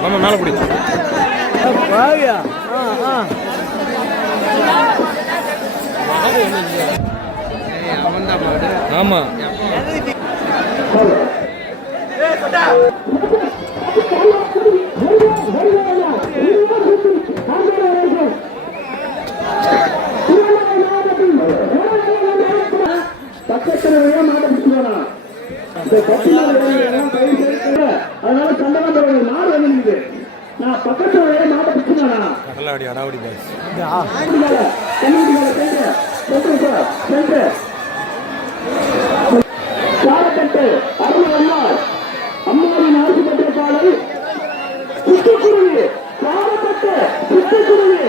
ஆமா மேல பிடி பாவியா ஆமா அதனால சண்டை நாடு வந்து நான் பக்கத்துல மாட்ட பிடிச்சினா அடி அடாவடி காலக்கட்டு அருள் அம்மாவின் ஆட்சி பெற்ற காலை சுற்றுக்குருவி காலக்கட்டு சுற்றுக்குருவி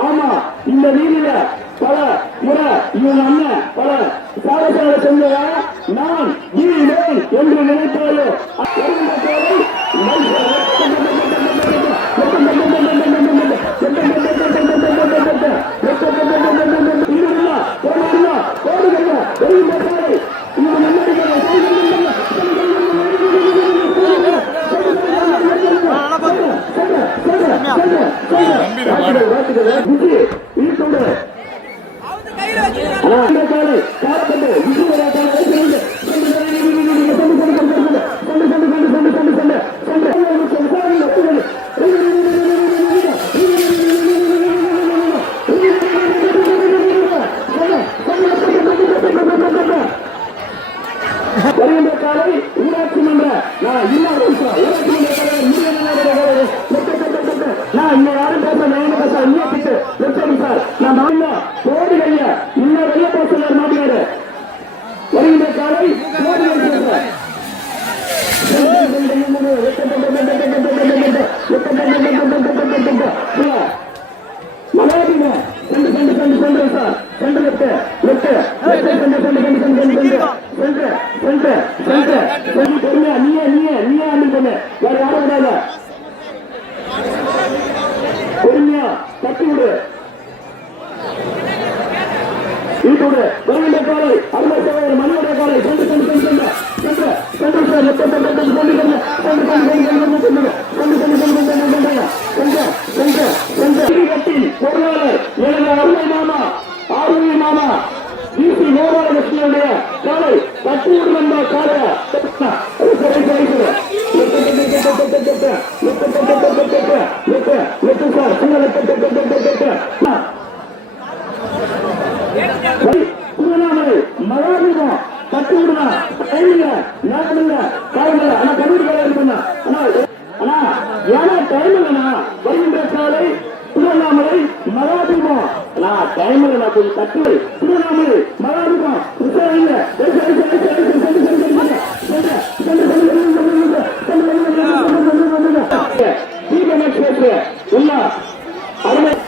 ஆமா இந்த வீதியில பல முறை இவன் அண்ணன் பல சாதனை செஞ்சதா நான் என்று நினைத்தாலோ ஊராட்சி மன்ற யாரும் பேச சார் நான் போடுகைய இன்னும் வெளியே பேச மாட்டேங்கிறாரு வருகின்ற காலை மலையாள சார் சென்று பொறுமையா நீயே அண்ணன் பண்ணு வேற யாரும் விடாத பொறுமையா தட்டி விடு வீட்டோடு வருகின்ற காலை அருமை சகோதரர் மணியோட காலை பொருளாளர் எனது அருமை மாமா ஆர்வி மாமா டிசி கோபாலகிருஷ்ணனுடைய காலை தட்டி விடுகின்ற காலைய திருவண்ணாமலை மகாதீபம் தட்டி விடுங்க நேரம் இல்ல காலையில ஆனா கல்லூரி காலை ஆனா ஏன்னா டைம் இல்லைண்ணா வருகின்ற காலை திருவண்ணாமலை மகாதீபம் நான் டைம் இல்ல கொஞ்சம் தட்டி திருவண்ணாமலை மகாதீபம் அருமை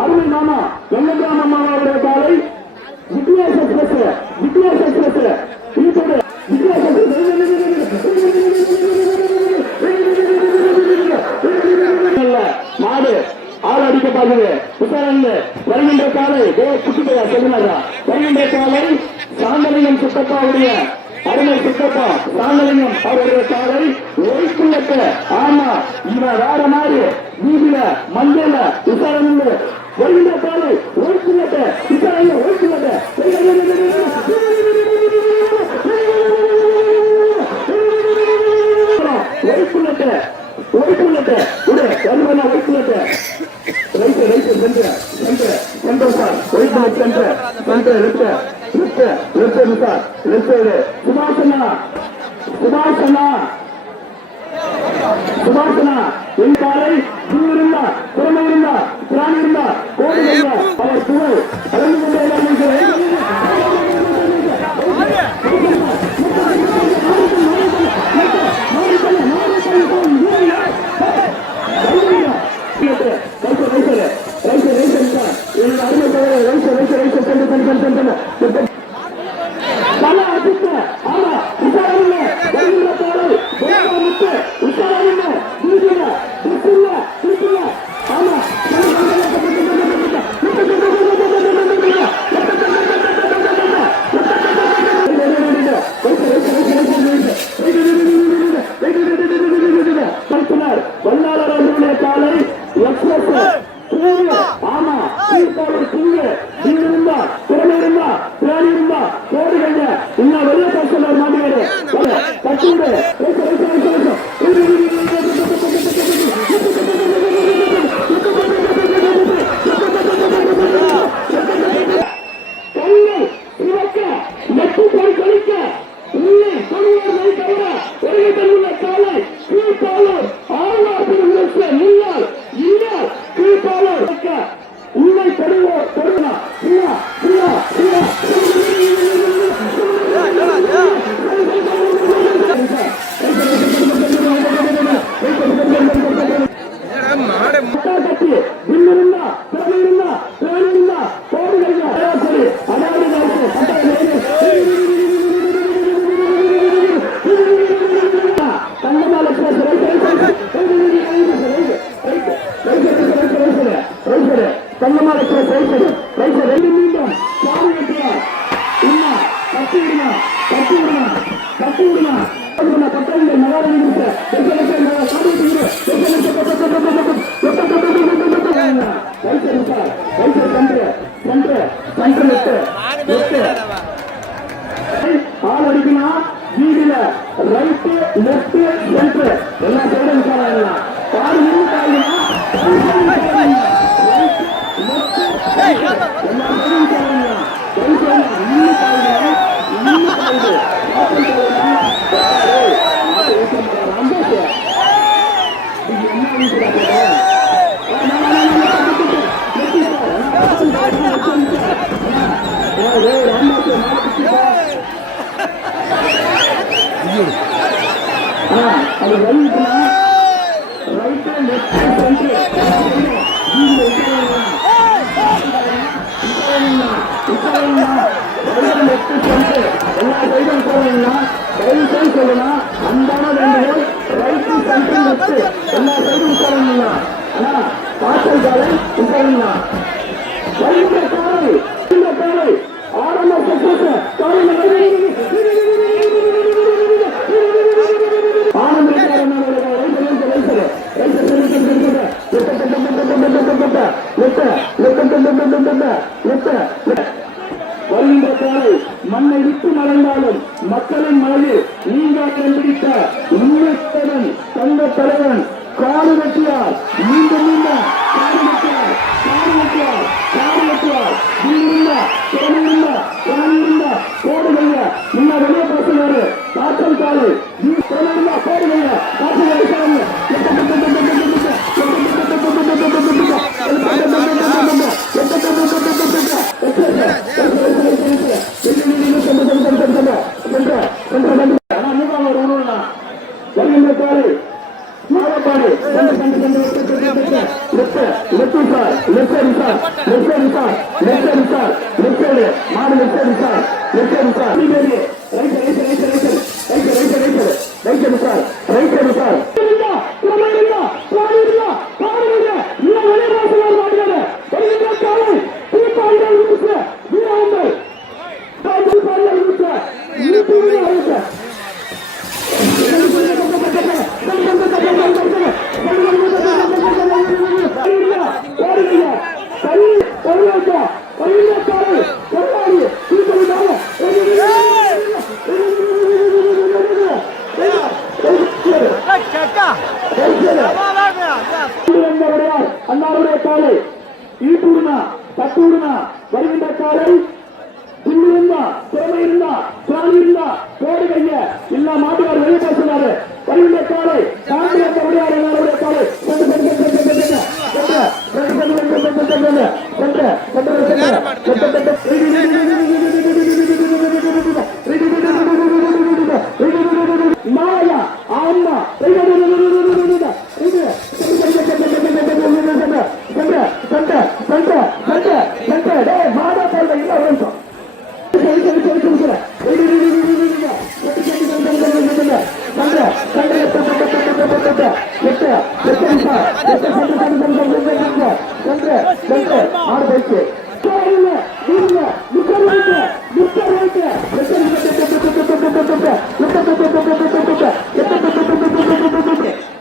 அருமை மாமா வெள்ளகிராம மாமாவுடைய காலை விக்னேஷ் எக்ஸ்பிரஸ் மாடு ஆள் அடிக்கப்படுது விசாரணை வருகின்ற காலை குட்டிப்பையா சொல்லுங்க வருகின்ற காலை சாந்தலிங்கம் சித்தப்பாவுடைய அருமை சித்தப்பா சாந்தலிங்கம் அவருடைய காலை ஒய்க்குள்ளத்த ஆமா இவன் வேற மாதிரி வீதியில மஞ்சள் விசாரணை வருகின்ற காலை ஒய்க்குள்ளத்த விசாரணை ஒய்க்குள்ளத்த சுபாசனா என் காலை இருந்தா திறமை இருந்தா திராணி இருந்தா கோடி இருந்தா அவர் புகழ் கலந்து கொண்டே வருகின்ற காலை மண்ணை விட்டு மறைந்தாலும் மக்களின் மனதில் நீங்க கண்டுபிடித்த உண்மைத்தவன் தந்த தலைவன் காடு வெட்டியார் மீண்டும் மீண்டும் காடு வெட்டியார் காடு வெட்டியார் காடு வெட்டியார் நீங்க திறமையுள்ள திறமையுள்ள கோடுகள்ல முன்ன வெளியே பேசுவாரு காற்றல் காலை நீ திறமையுள்ள கோடுகள்ல காற்றல் அடிச்சாங்க வருகின்ற காலை மாவப்பாடு அண்ணாவுடைய காலை ஈட்டுடுனா தட்டுடுனா வருகின்ற காலை புல்லு இருந்தா திறமை இருந்தா சுவாமி இருந்தா கோடு கைய எல்லா மாட்டுக்கார் வெளியே பேசுறாரு வருகின்ற காலை தாண்டி வந்த முடியாது அண்ணாவுடைய காலை மாயா ஆமா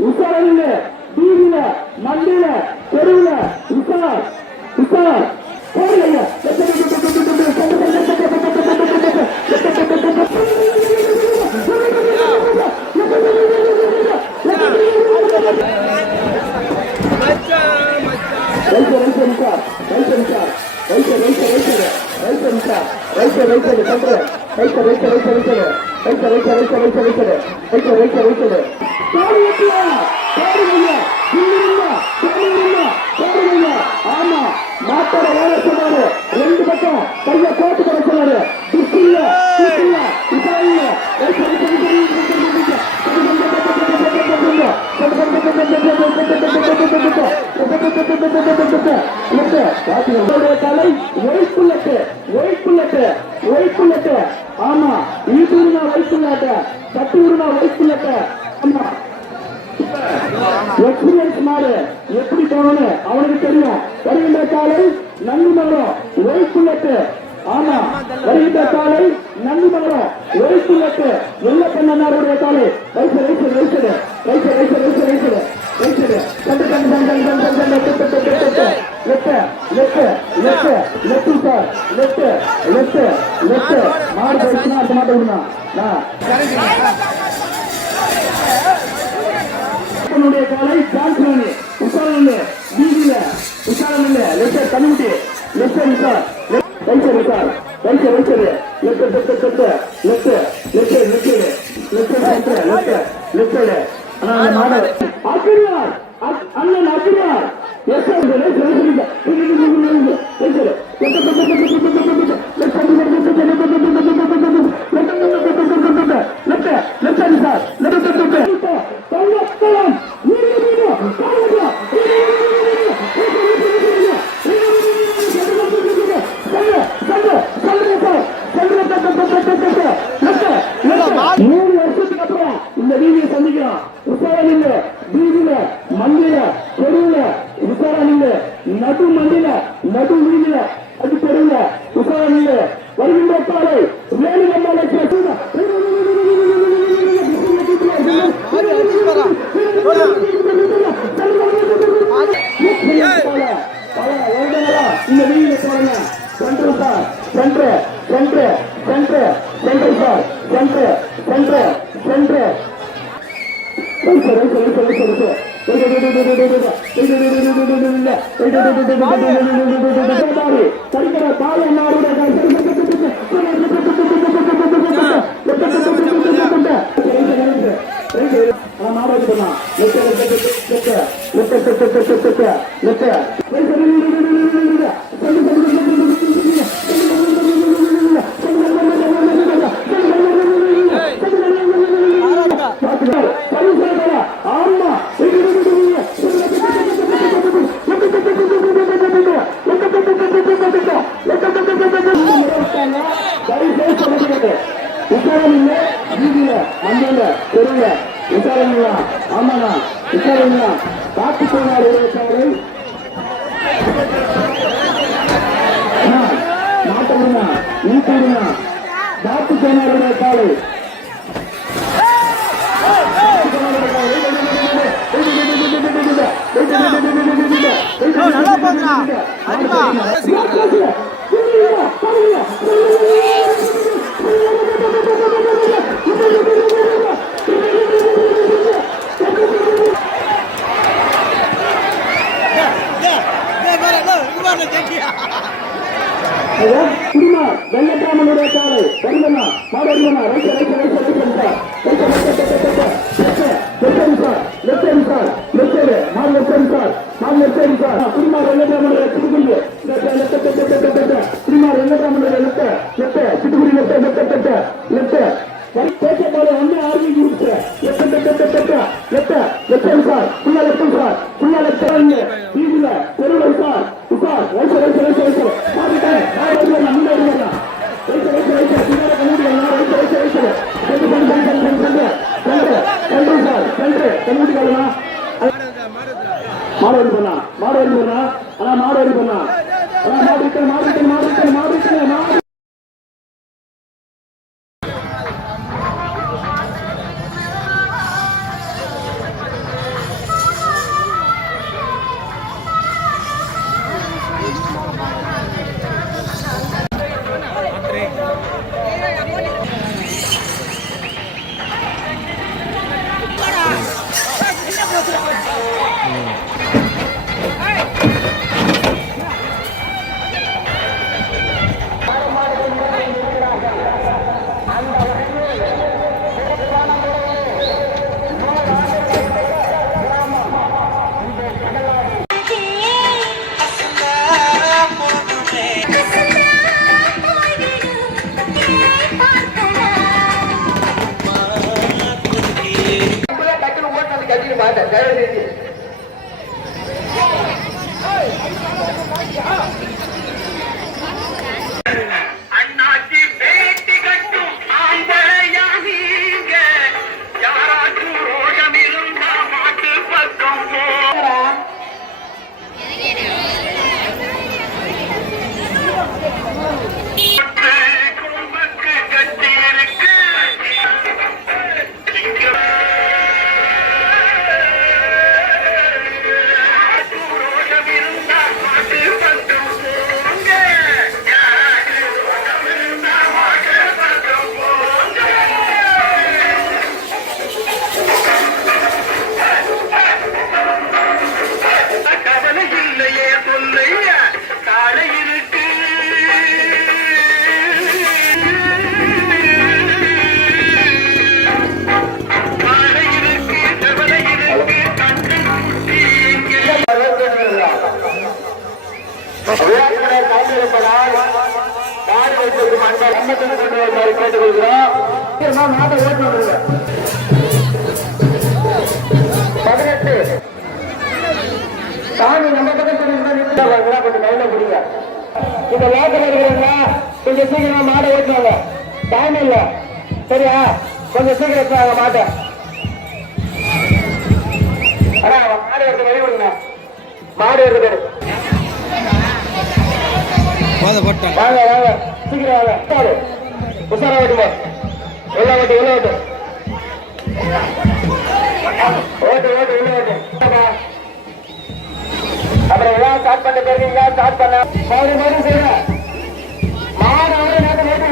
உசாரில வீதியில மண்டியில தெருவுல உசார் உசார் போடலைங்க ஆமா மாட்டோட வேலை சொன்னாரு ரெண்டு பக்கம் கைய கோட்டு கூட சொன்னாரு தலை ஒய்ப்புள்ளட்டு ஆமா ஈட்டூர்னா ஒய்ப்புள்ளாட்ட தட்டூர்னா ஒய்ப்புள்ளட்ட ஆமா எக்ஸ்பீரியன்ஸ் மாடு எப்படி போகணும்னு அவனுக்கு தெரியும் வருகின்ற காலை நன்கு மகரம் ஒய்ப்புள்ளட்டு ஆமா வருகின்ற காலை நன்கு மகரம் ஒய்ப்புள்ளட்டு வெள்ள பெண்ணாருடைய காலை மாடு போயிடுச்சுன்னா அந்த மாட்டை விடுனா காலை ஜான்சன் உஷாரன் வீதியில உஷாரன் லெஃப்ட் கண்ணுட்டி லெஃப்ட் உஷார் அண்ணன் அக்கிரியார் நடு மண்டில நடு வீதியில அது தெரியல உசாரில வருகின்ற காலை வேலு நம்மளை பல வருடங்களா இந்த வீதியில போறேன் சென்று centre centre centre sir centre centre centre ஆமாண்ணா விசாரணைங்களா காத்து போனார் இருபத்தாறு நாட்டம்னா நீட்டுனா காத்து போனாருடைய காலை நல்லா பாக்குறா வெள்ளக்காமனுடைய காலை வருந்தனா மாடா சாமி நம்ம பக்கம் கொஞ்சம் கையில பிடிங்க. இந்த வாக்கில் இருக்கிறீங்களா கொஞ்சம் சீக்கிரமா மாடை ஓட்டுவாங்க. டைம் இல்ல சரியா, கொஞ்சம் சீக்கிரம் மாட்டை. ஆனா மாடு எடுத்து வெளி விடுங்க. மாடு எடுத்து வாங்க வாங்க சீக்கிரம் வாங்க. உசாரா ஓட்டுமா உள்ள ஓட்டு உள்ள ஓட்டு ஓட்டு ஓட்டு உள்ள ஓட்டு. அப்புறம் எல்லாம் ஸ்டார்ட் பண்ண பிறகு ஸ்டார்ட் பண்ண மறுபடியும் செய்ய மாடு நேரத்தை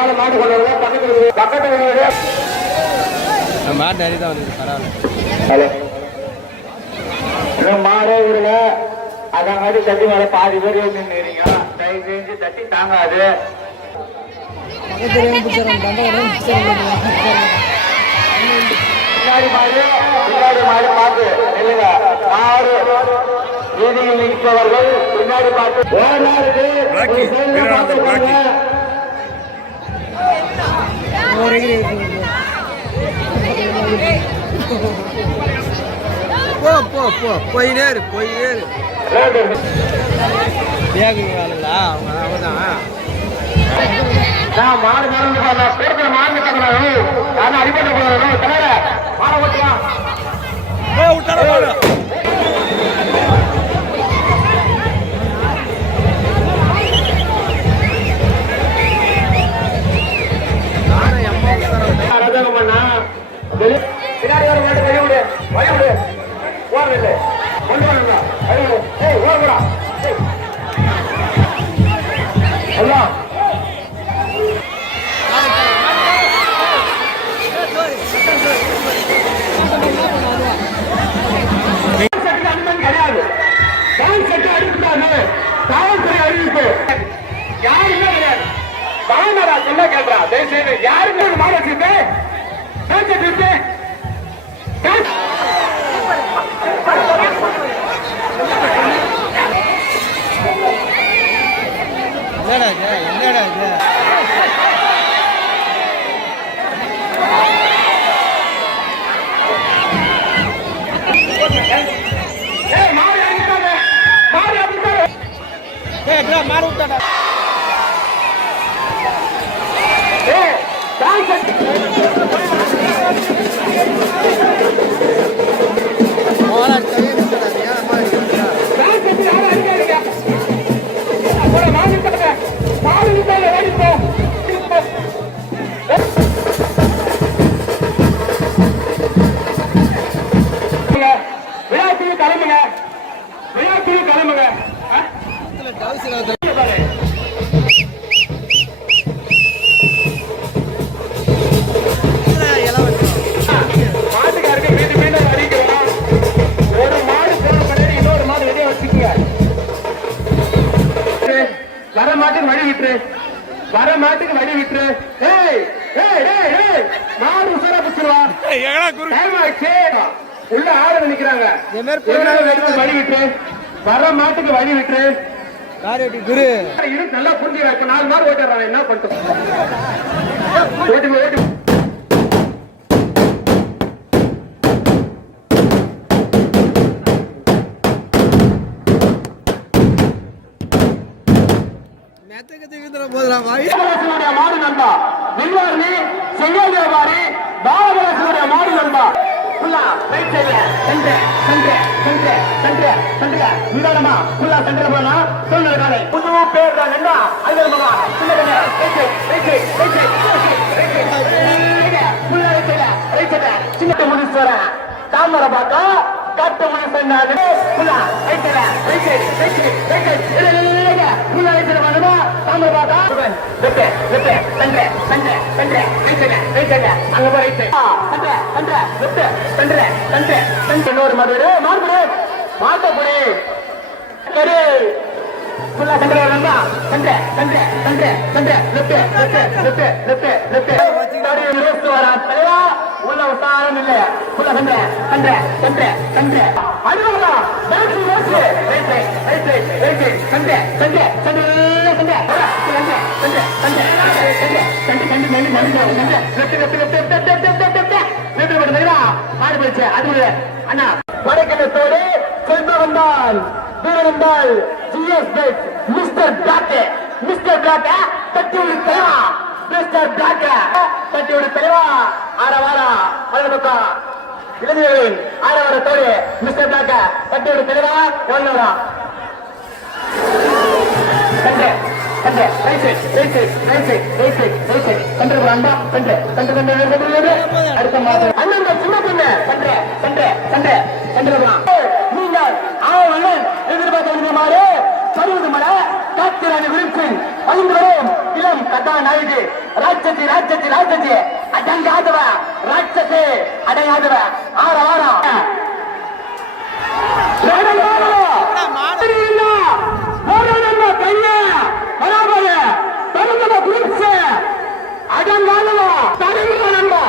முன்னால மாடு கொண்டு வரலாம் பக்கத்து மாட்டு நிறைய தான் வந்து பரவாயில்ல. ஹலோ இன்னும் மாடே விடல அதான் மாதிரி தட்டி மேல பாதி பேர் நின்றுறீங்க. தயவு செஞ்சு தட்டி தாங்காது. பின்னாடி மாடு பார்த்து இல்லைங்க மாடு வீதியில் நிற்பவர்கள் பின்னாடி பார்த்து போயினே கேக்குங்களா அவங்க தான் நான் மாடு பேருக்கு மாடு கட்டணும். நான் அடிப்படை போடணும். தலைவர மாட ஓட்டுவான். பின்னாடி ஒரு மாடு வழிவிடு வழிவிடு ஓடுறது கொண்டு வரா வழிவிடு. ஏய் ஓடுறா எல்லாம் அனுமதி கிடையாது. டான்ஸ் கட்டு அடிக்கூடாது. காவல்துறை அறிவிப்பு யாருமே கிடையாது. பாமரா சொல்ல கேட்கிறா தயவுசெய்து யாருமே ஒரு மாடு வச்சுட்டு என்னடா இது மாறு விட்டாடா விழாக்குழு கிளம்புங்க. விழாக்குழு கிளம்புங்க. மாட்டுக்காருக்கு மீண்டும் மீண்டும் அடிக்கிறோம். ஒரு மாடு போன பின்னாடி இன்னொரு மாடு வெளியே வச்சுக்கோங்க. வர மாட்டுக்கு வழி விட்டுரு. வர மாட்டுக்கு வழி விட்டுரு. ஏய் ஏய் ஏய் ஏய் மாடு உசரா பிடிச்சிருவா. டைம் ஆச்சு. உள்ள ஆளு நிக்கிறாங்க. வழி விட்டுரு. வர மாட்டுக்கு வழி விட்டுரு. குரு நல்லா புரிஞ்சுக்க. 4 மாடு ஓட்டுறாங்க. என்ன பண்ணிட்டு ஓட்டு ஓட்டு மாடு நண்பா. வில்வாரி செங்கல் வியாபாரி பாலகரசனுடைய மாடு நண்பா. தாமரை பாக்கா கட்டு மனசு இன்னொரு மதுரை மாறுபடு மாட்டப்படி உள்ள உசாரம் இல்ல மாடு போயிடுச்சு. அது அண்ணா வடக்கிழத்தோடு செல்வ வந்தால் வீரவந்தால் ஜிஎஸ் பெட் மிஸ்டர் பிளாக் மிஸ்டர் பிளாக் தட்டி விடுத்தா மிஸ்டர் பிளாக் தட்டி விடுத்தா ஆரவாரா வலதுபக்கா இளைஞர்களின் ஆரவாரத்தோடு மிஸ்டர் பிளாக் தட்டி விடு தெளிவா ஒன்னவரா அடுத்த மாதம் அண்ணன் சின்ன பொண்ணு நீங்கள் ஆவணன் எதிர்பார்த்த மாறு பருவது மர காத்திரான விரும்பின் 5 வரும் இளம் கட்டாய நாயுடு ராட்சசி ராட்சசி ராட்சசி அடங்காதவ ராட்சசி அடங்காதவ ஆற வாரம் அடங்காதவா தடுங்க நண்பா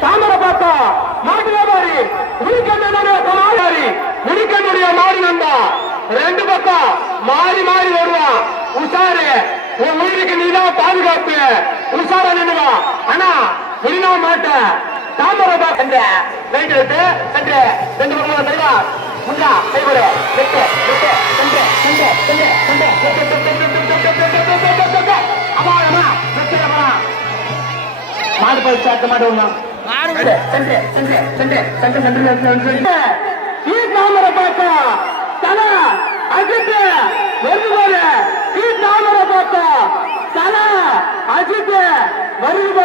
தாமரை பார்த்தா மாட்டு வியாபாரி முடிக்கண்ணுடைய மாடு நண்பா ரெண்டு பக்கம் மாறி மாறி வருவான் உஷாரு உன் உயிருக்கு நீதான் பாதுகாப்பு உஷாரா நின்னுவா ஆனா வினா மாட்ட தாமரை பார்க்க வெயிட் எடுத்து சென்று ரெண்டு பக்கம் தலைவா முன்னா கைவிடு வெட்டு வெட்டு சென்று சென்று சென்று சென்று அபாயமா வெட்டுறமா மாடு போய் சாக்க மாட்டோம் சென்று சென்று சென்று சென்று சென்று தாமரை பார்த்தா தலை அஜித்து வருது தாமரை பார்த்தா தலை அஜித்து வருது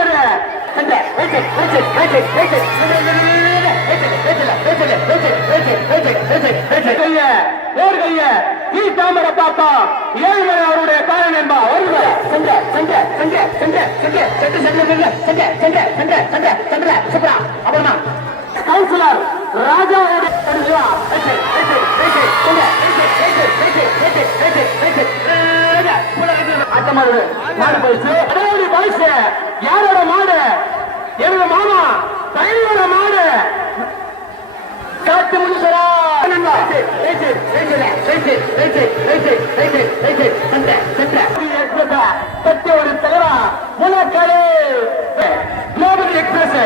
தாமரை பார்த்தா ஏழுமலை அவருடைய காரணம் என்பா வருவார் அப்புறமா கவுன்சிலர் ராஜாவோட யாரோட மாடு எனது மாமா தைரியோட மாடு காட்டு முனிசரா ஒரு தலைவா முனக்கடை குளோபல் எக்ஸ்பிரஸ்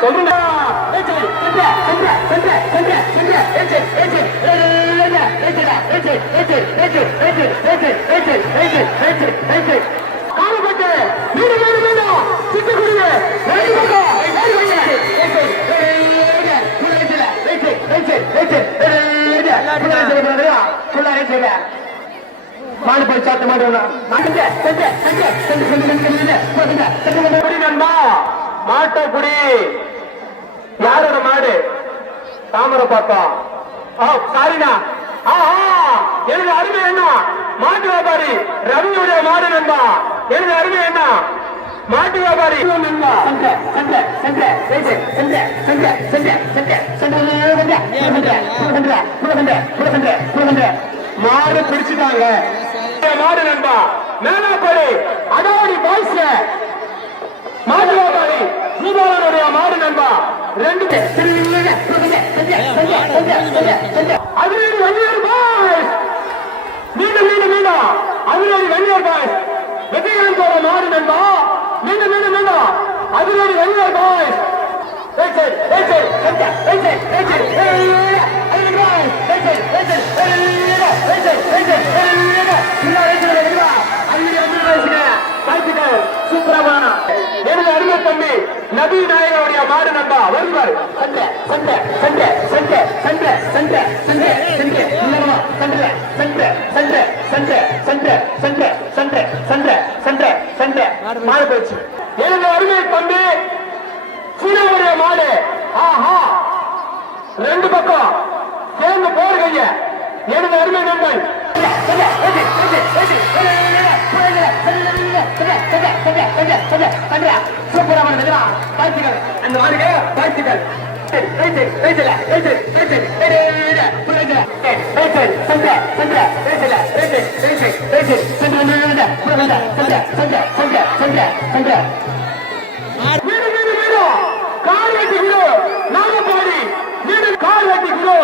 சொல்லுங்க காலப்பட்டு மீண்டும் மீண்டும் மீண்டும் சிட்டுக்குருவி மாடு போய் சாத்த மாட்டக்குடி யாரோட மாடு தாமரை பார்த்தா சாரினா எனது அருமை என்ன மாட்டு வியாபாரி ரவியுடைய மாடு நண்பா எனது அருமை என்ன மாட்டு வியாபாரி மாடு பிடிச்சிட்டாங்க மாடு நண்பா மேலாப்படி அடாடி பாய்ஸ் மாட்டு வியாபாரி தீபாவளியுடைய மாடு நண்பா ரெண்டு அதிரடி வெள்ளியர் பாய்ஸ் மீண்டும் மீண்டும் மீண்டும் அதிரடி வெள்ளியர் பாய்ஸ் வெற்றிகளோட மாடு நண்பா மீண்டும் மீண்டும் மீண்டும் அதிரடி வெள்ளியர் பாய்ஸ் எனது அருமை தம்பி நபி நாயகனுடைய மாடு நண்பா வருவார் சண்டை சண்டை சண்டை சண்டை சண்டை சண்டை சண்டை சண்டை சண்டை சண்டை சண்டை சண்டை சண்டை சண்டை சண்டை சண்டை சண்டை சண்டை மாடு போச்சு எனது அருமை தம்பி சீனாவுடைய மாடு ரெண்டு பக்கம் சேர்ந்து போடுங்க எனது அருமை நண்பன் அந்த மாடுக வாழ்த்துக்கள் கால் வெட்டி குரு நாகப்பாடி வீடு கால் வெட்டி குரு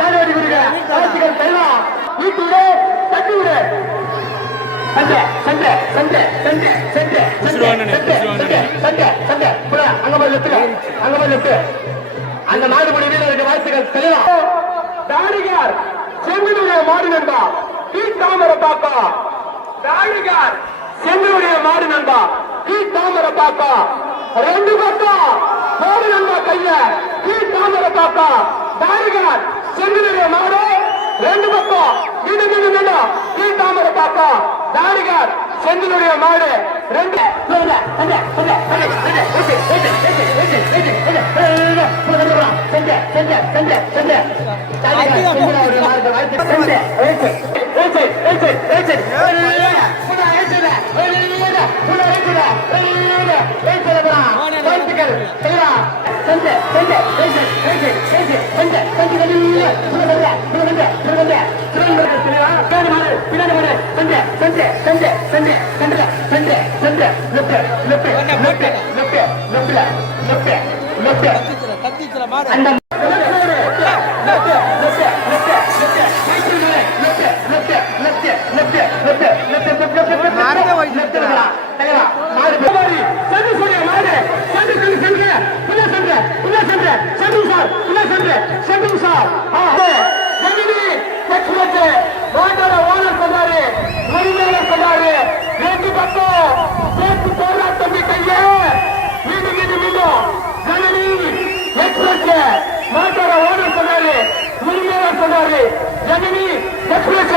காலடி குருக வீட்டு தட்டி விடு சண்டை சண்டை சண்டை சண்டை சண்டை சண்டை சண்டை சண்டை அங்க போய் அந்த மாடுபடி வீரருக்கு வாழ்த்துக்கள் தெளிவா தாடிகார் செங்கனுடைய மாடு நண்பா டி தாமரை பாப்பா தாடிகார் செங்கனுடைய மாடு நண்பா டி தாமரை பாப்பா ரெண்டு பக்கம் மாடு நண்பா கையில டி தாமரை பாப்பா தாடிகார் செங்கனுடைய மாடு ரெண்டு பக்கம் இது டி தாமரை பாப்பா தாடிகார் செங்கனுடைய மாடு ரெண்டு கத்திச்சுல மாடு மாட்டோட ஓனர் சொன்னாரு உரிமையாளர் சொன்னாரு ஜனனி எக்ஸ்பிரஸ்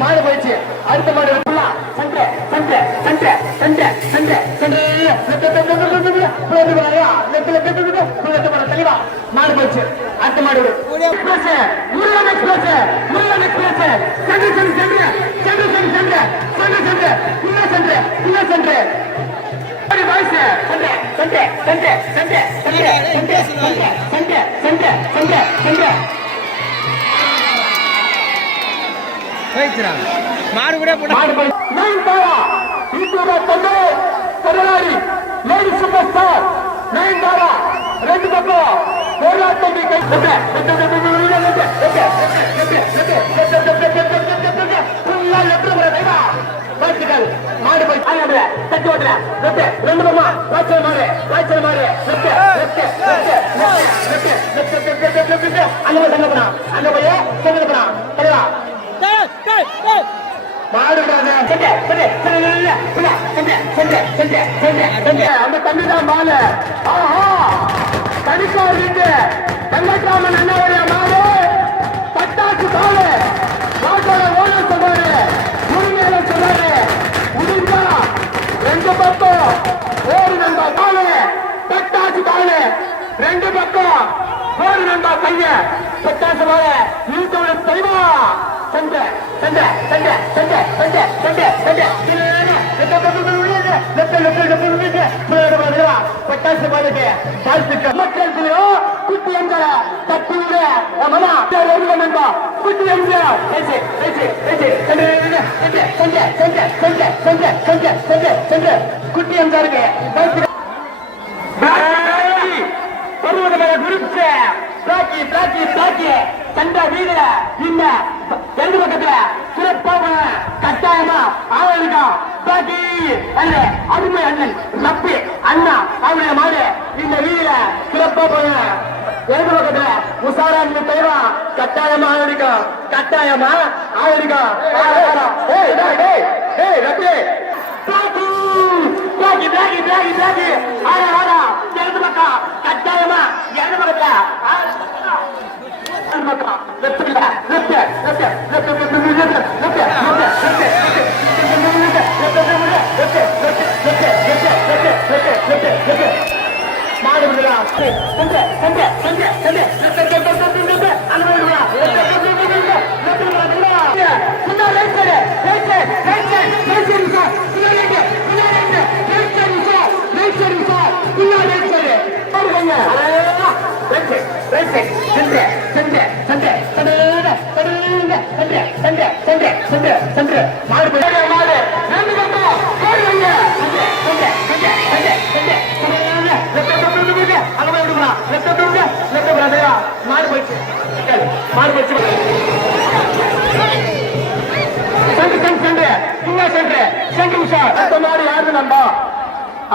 மாடு போயிடுச்சு அடுத்த மாடு தெளிவா மாடு போயிடுச்சு அடுத்த மாடு முருகன் எக்ஸ்பிரஸ் முருகன் எக்ஸ்பிரஸ் மாடு கூட லேடி சூப்பர் ஸ்டார் நயன்தாரா ரெண்டு பக்கம் போராட்டம் மாடு போய் தட்டி ஓட்டுல ரெண்டு பக்கமா வாய்ச்சல் மாடு அங்க போய் தங்க போனா அங்க போய் தங்க போனா தெளிவா மாடு அந்த தண்ணி தான் மாலை தனிக்காரிட்டு தங்கக்காமன் அண்ணாவுடைய மாடு பட்டாசு காலு மாட்டோட ஓனர் சொன்னாரு உரிமையில சொன்னாரு முடிஞ்சா ரெண்டு பக்கம் ஓடு நண்பா காலு பட்டாசு காலு ரெண்டு பக்கம் ஓடு நண்பா கைய பட்டாசு மால இழுத்தோட தெளிவா பட்டாசு பாலுக்கு மக்களுக்குள்ளோ குட்டி எங்க தட்டி விட நண்பா குட்டி எங்க குட்டி எங்க இருக்கு சண்டை வீடுல இந்த ரெண்டு பக்கத்துல சிறப்பாக கட்டாயமா ஆவலிக்கும் பாக்கி அருமை அண்ணன் நப்பி அண்ணா அவருடைய மாடு இந்த வீடுல சிறப்பா போய் ரெண்டு பக்கத்துல உசாரா தெய்வா கட்டாயமா ஆவலிக்கும் கட்டாயமா ஆவலிக்கும் இடது பக்கம் கட்டாயமா இடது பக்கத்துல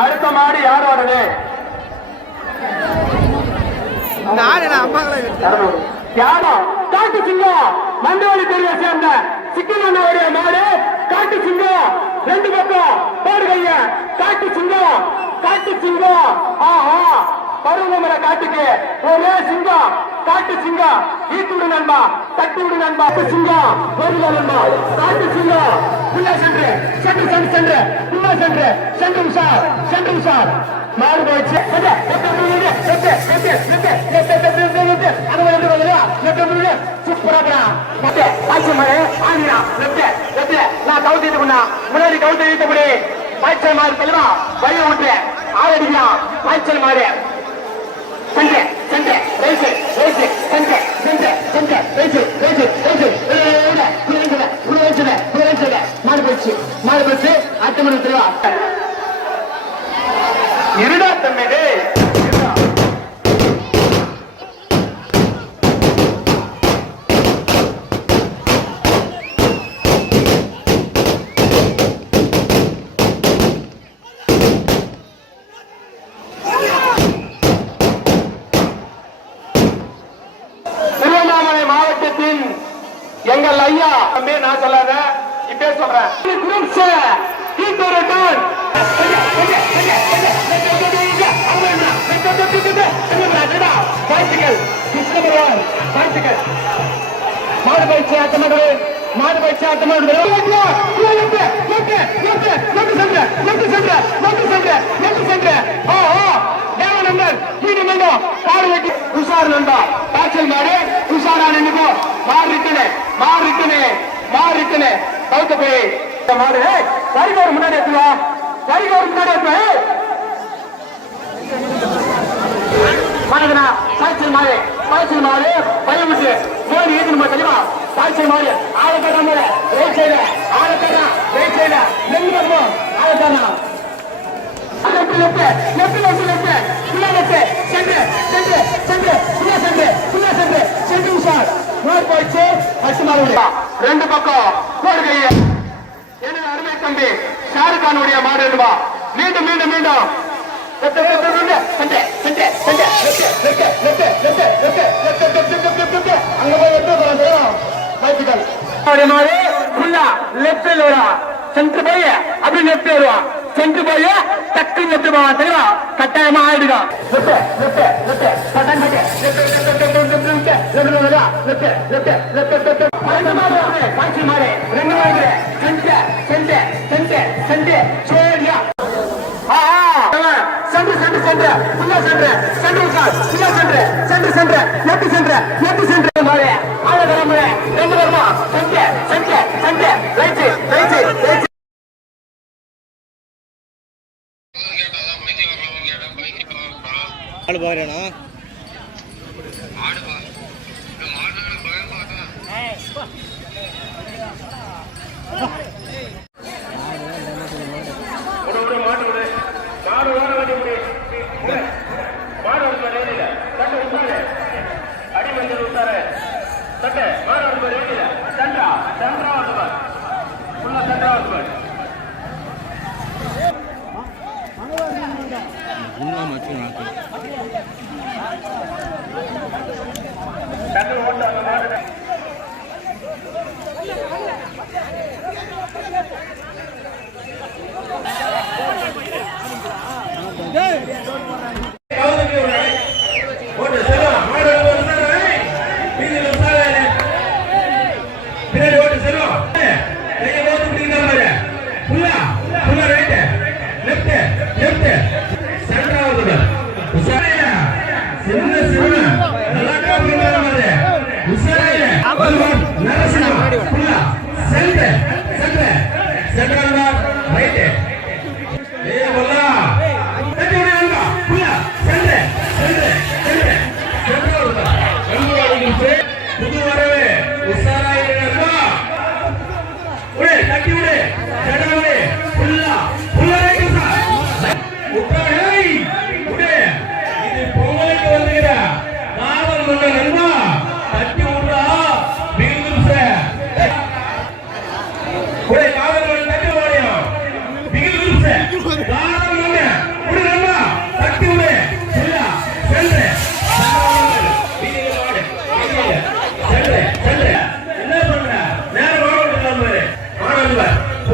அடுத்த மாடு யாரோடது? தியாகம் காட்டு சிங்கம் மண்டவழி தெருவை சேர்ந்த சிக்கனோடைய மாடு காட்டு சிங்கம். ரெண்டு பக்கம் போடு கைய. காட்டு சிங்கம், காட்டு சிங்கம். ஆஹா, பருவமலை காட்டுக்கு ஒரே சிங்கம். காட்டு சிங்கம் ஈட்டுடு நண்பா, தட்டுவிடு நண்பா. சிங்கம் வருக நண்பா. காட்டு சிங்கம் புள்ள சென்று சென்று சென்று சென்று புள்ள சென்று சென்று உஷார், சென்று உஷார். மாடு போயிடுச்சு. முன்னாடி கவுத்து இழுத்தபடி பாய்ச்சல் மாடு தெளிவா வழி விட்டு ஆளடிக்கலாம். பாய்ச்சல் மாடு சென்று சென்று ரைசு ரைசு சென்று சென்று சென்று ரைசு ரைசு ரைசு மாடு போயிடுச்சு. மாடு போயிடுச்சு. அடுத்த மணி தெளிவா இருடா தம்பி. திருவண்ணாமலை மாவட்டத்தின் எங்கள் ஐயா தம்பி, நான் சொல்லாத இப்பே சொல்றேன். மாடு பயிற்சி ஆட்டமாடு, மாடு பயிற்சி ஆட்டமாடு. உஷார் நண்பா. காய்ச்சல் மாடு உஷாரா நினைப்போ. மாறிட்டுனே மாறிட்டுனே மாறிட்டுனே கவுத்த போய் மாடு சரிகோர் முன்னாடி எடுத்துவா. சரிகோர் முன்னாடி எடுத்துவா. மாடுனா காய்ச்சல் மாடு, காய்ச்சல் மாடு பயம் விட்டு மோடி ஏற்கனவே தெளிவா. காய்ச்சல் மாடு ஆளக்காரன் ரைட் சைடு, ஆளக்காரன் ரைட் சைடு எங்க வருவோம். ஆளக்காரன் left left left left left புள்ள லெப்ட் சென்று சென்று சென்று புள்ள சென்று புள்ள சென்று சென்று உஷார். மாடு போயிடுச்சு. ஃபர்ஸ்ட் மாடு ரெண்டு பக்கம் போடுகைய. எனது அருமை தம்பி ஷாருக்கானுடைய மாடு இருவா. மீண்டும் மீண்டும் மீண்டும் சென்று போய் அப்படி லெப்ட் வருவா. சென்று போய் டக்கு லெப்ட் போவான். தெரியுமா? கட்டாயமா ஆயிடுதான். சென்று சென்று சென்று புள்ள சென்று சென்று உட்கார். புள்ள சென்று சென்று சென்று லெப்ட் சென்று லெப்ட் சென்று மாறு ஆள வரம்பு ரெண்டு வருமா. சென்று சென்று சென்று ரைட் ரைட் ரைட் ஆளு பாக்குறேனா காதல்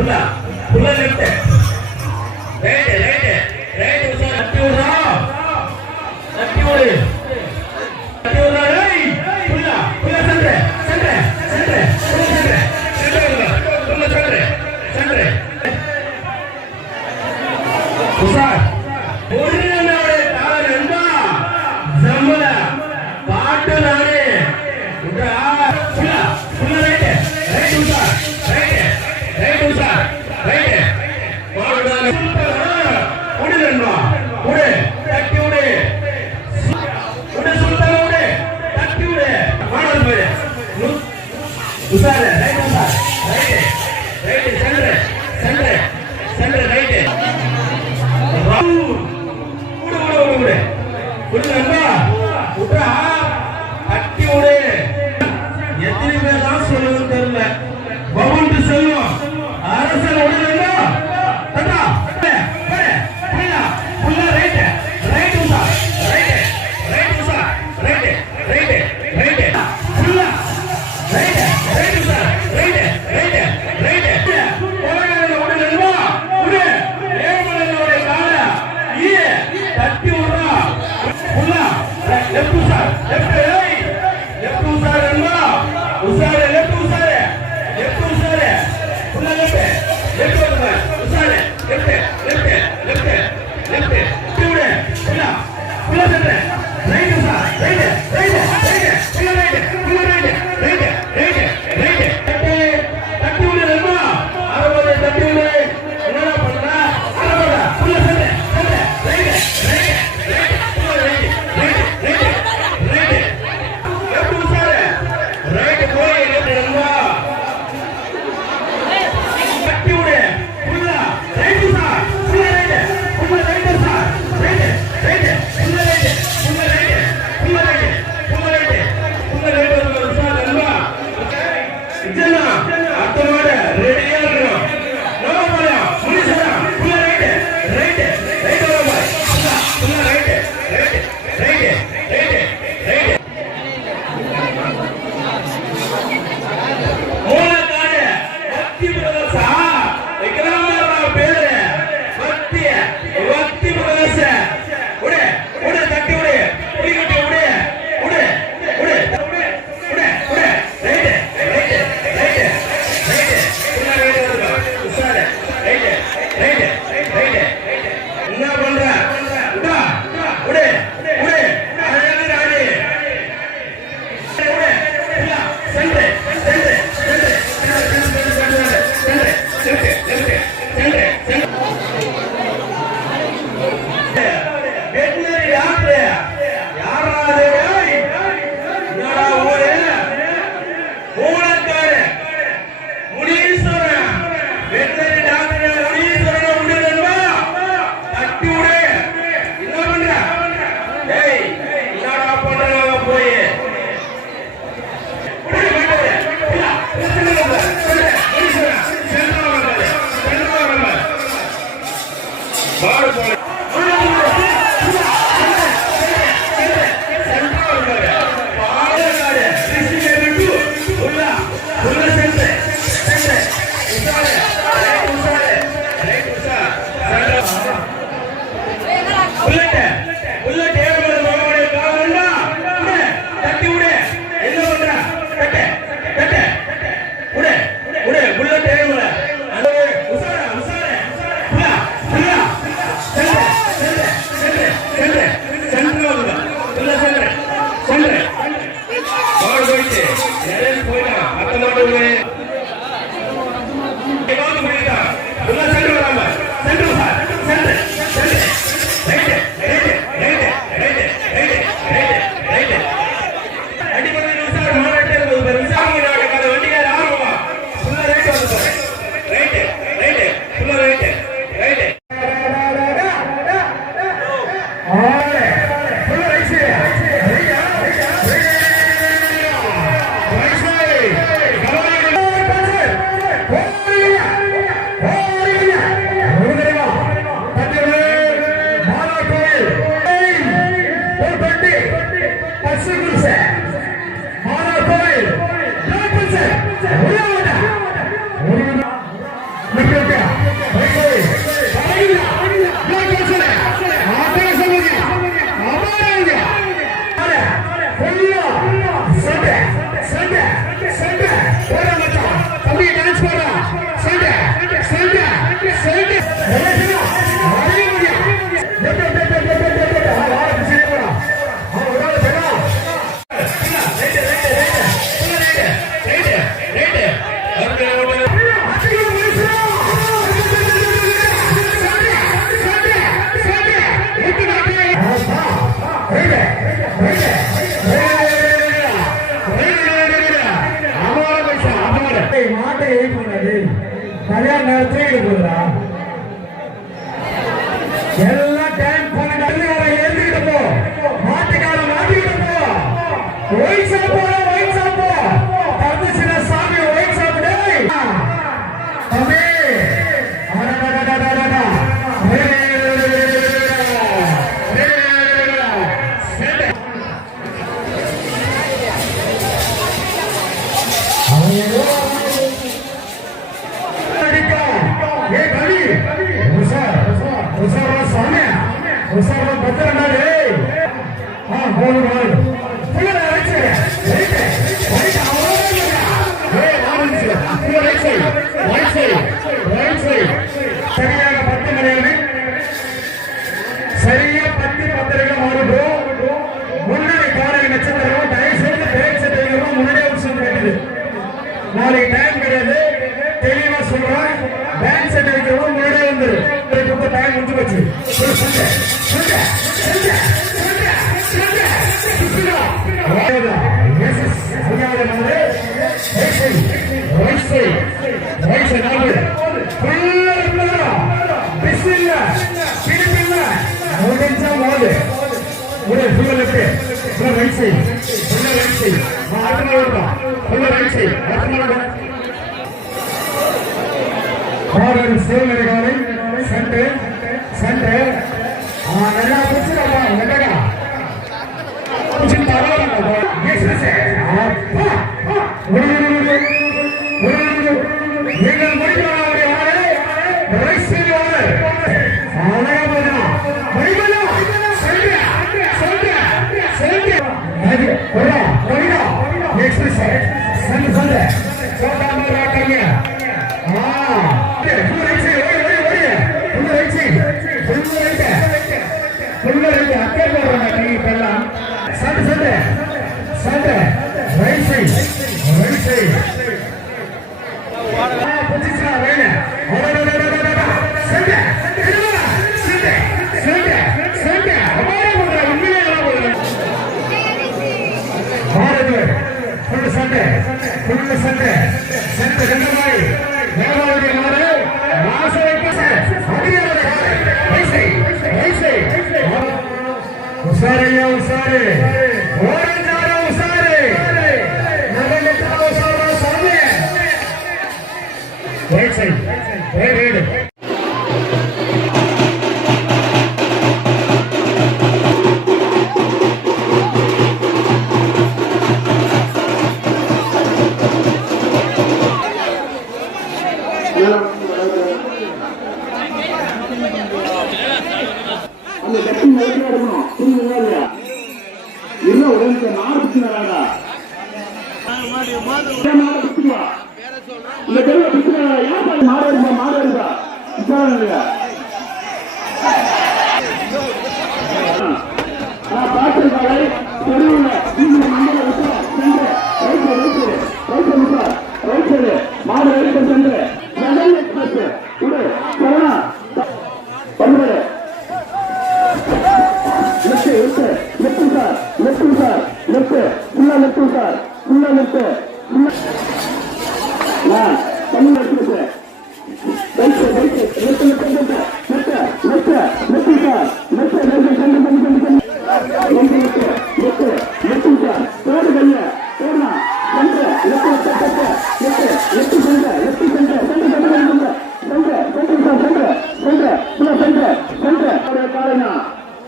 புல்லா லெஃப்ட் ரைட் உசார் தட்டி விடுறா தட்டி விடு ரைட் புல்லா சென்டர் உசார் ஒரிஜினல் தார நண்பா ஜம்மல பாட்டு நானே உடா புல்லா ரைட் உசார் மாடுடா உடு நண்பா உடு தட்டி உடு சுல்தான் தட்டி விடு மாடல் போய் உசார ரைட் உசார் ரைட் சென்டர் ரைட் விடு நண்பா விட்றா தட்டி விடு எத்தனை பேர் தான் சொல்லுவது தெரியல பவுண்டு செல்வம் அரசன் விடுறா தட்டா புல்லா ரைட் உசார் ரைட் புல்லா ரைட் உசார் ரைட் உலகம் விடு நண்பா விடு ஏமலனோட கால ஈ தட்டி விடுறா புல்லா லெஃப்ட் உசார் லெஃப்ட் உசார் நண்பா உசார் லெஃப்ட் உசார் புல்லா லெஃப்ட் உசார் லெஃப்ட் விடு புல்லா சென்டர் ரைட் உசார் ரைட் தட்டி விடு நண்பா 60 தட்டி விடு என்னடா பண்ற 60 புல்லா சென்டர் ரைட் போய் நண்பா தட்டி விடு புல்லா ரைட் உசார் புல்லா ரைட் உசார் கல்யாண நேரத்துல இருக்குதா எல்லாம் டைம் பண்ணிட்டு எழுதிக்கிட்டு போ மாட்டுக்காரன் மாட்டிக்கிட்டு போ ஒயிட் சாப்போ தந்துச்சுனா சாமி ஒயிட் சாப்பிடு தம்பி சரியா 10 மாறுபடும் முன்னாடி காலை நட்சத்திரம் தயவு செய்து பிரேக் செட் வைக்கிறோம் முன்னாடியே விஷயம் கேட்டது நாளைக்கு டைம் கிடையாது தெளிவா சொல்றேன் பேங்க் செட் வைக்கிறோம் முன்னாடியே வந்து டைம் முடிஞ்சு வச்சு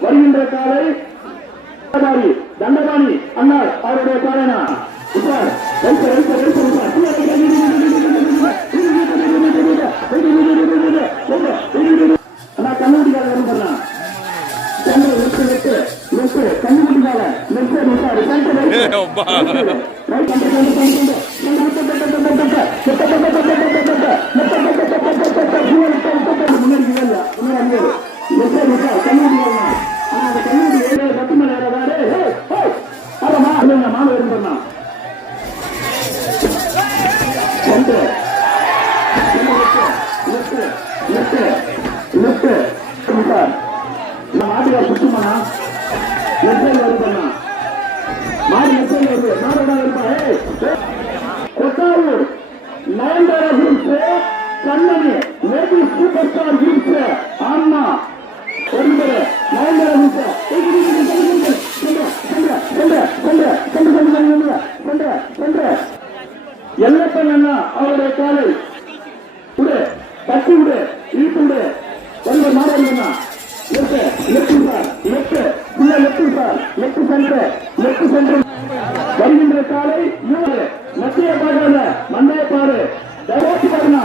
வருகின்ற காலை தண்டபாணி அண்ணார் அவருடைய காலைனா கண்ணூடிக்காக பண்ணா கண்ணூடிக்காக கண்ணனி லேடி சூப்பர் ஸ்டார் கிரிப்ஸ் ஆமா ஒன்பது எல்லப்பன் அண்ணா அவருடைய காலை விடு தட்டி விடு ஈட்டு விடு ஒன்பது மாடல் வருகின்ற காலை மத்திய பாடாத மண்டைய பாடு தயாரிச்சு பாருங்க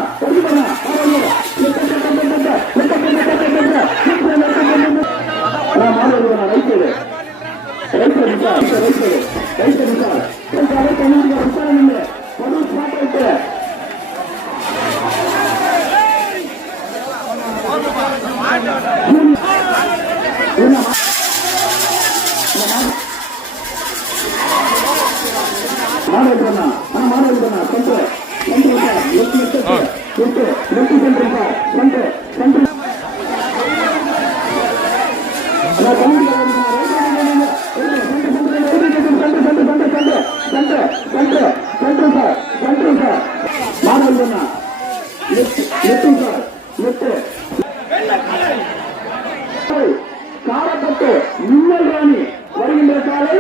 காரப்பட்டு மின்னல் ராணி வருகின்ற காலை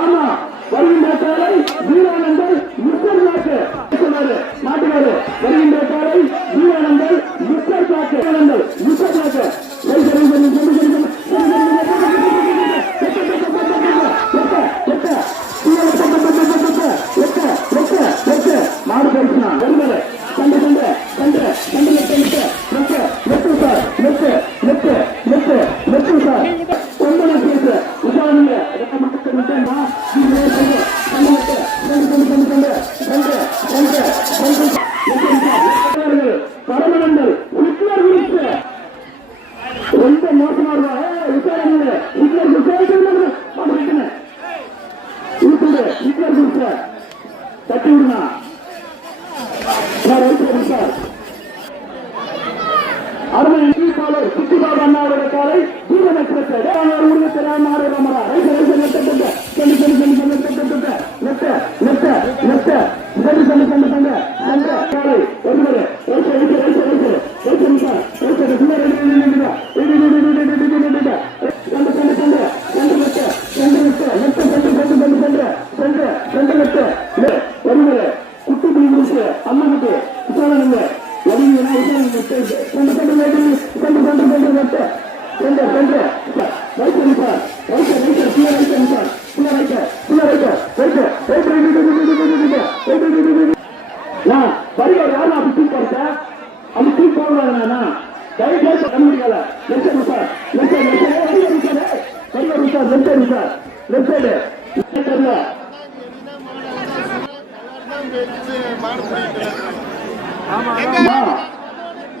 ஆமா வருகின்ற காலை வீரானந்தர் முஸ்தர் நாக்கு மாட்டுவாரு வருகின்ற காலை வீரானந்தர் முஸ்தர் நாக்கு முஸ்தர் நாக்கு மாடு பரிசுனா வருவது கண்டு கண்டு கண்டு கண்டு நெட்டு சார் நெட்டு சார் ஒன்பது பேசு உதாரணங்க பரமனங்கள் ரொம்ப மோசமா தட்டி விடுங்க அருமை சுத்திபாபு அண்ணாவுடைய காலை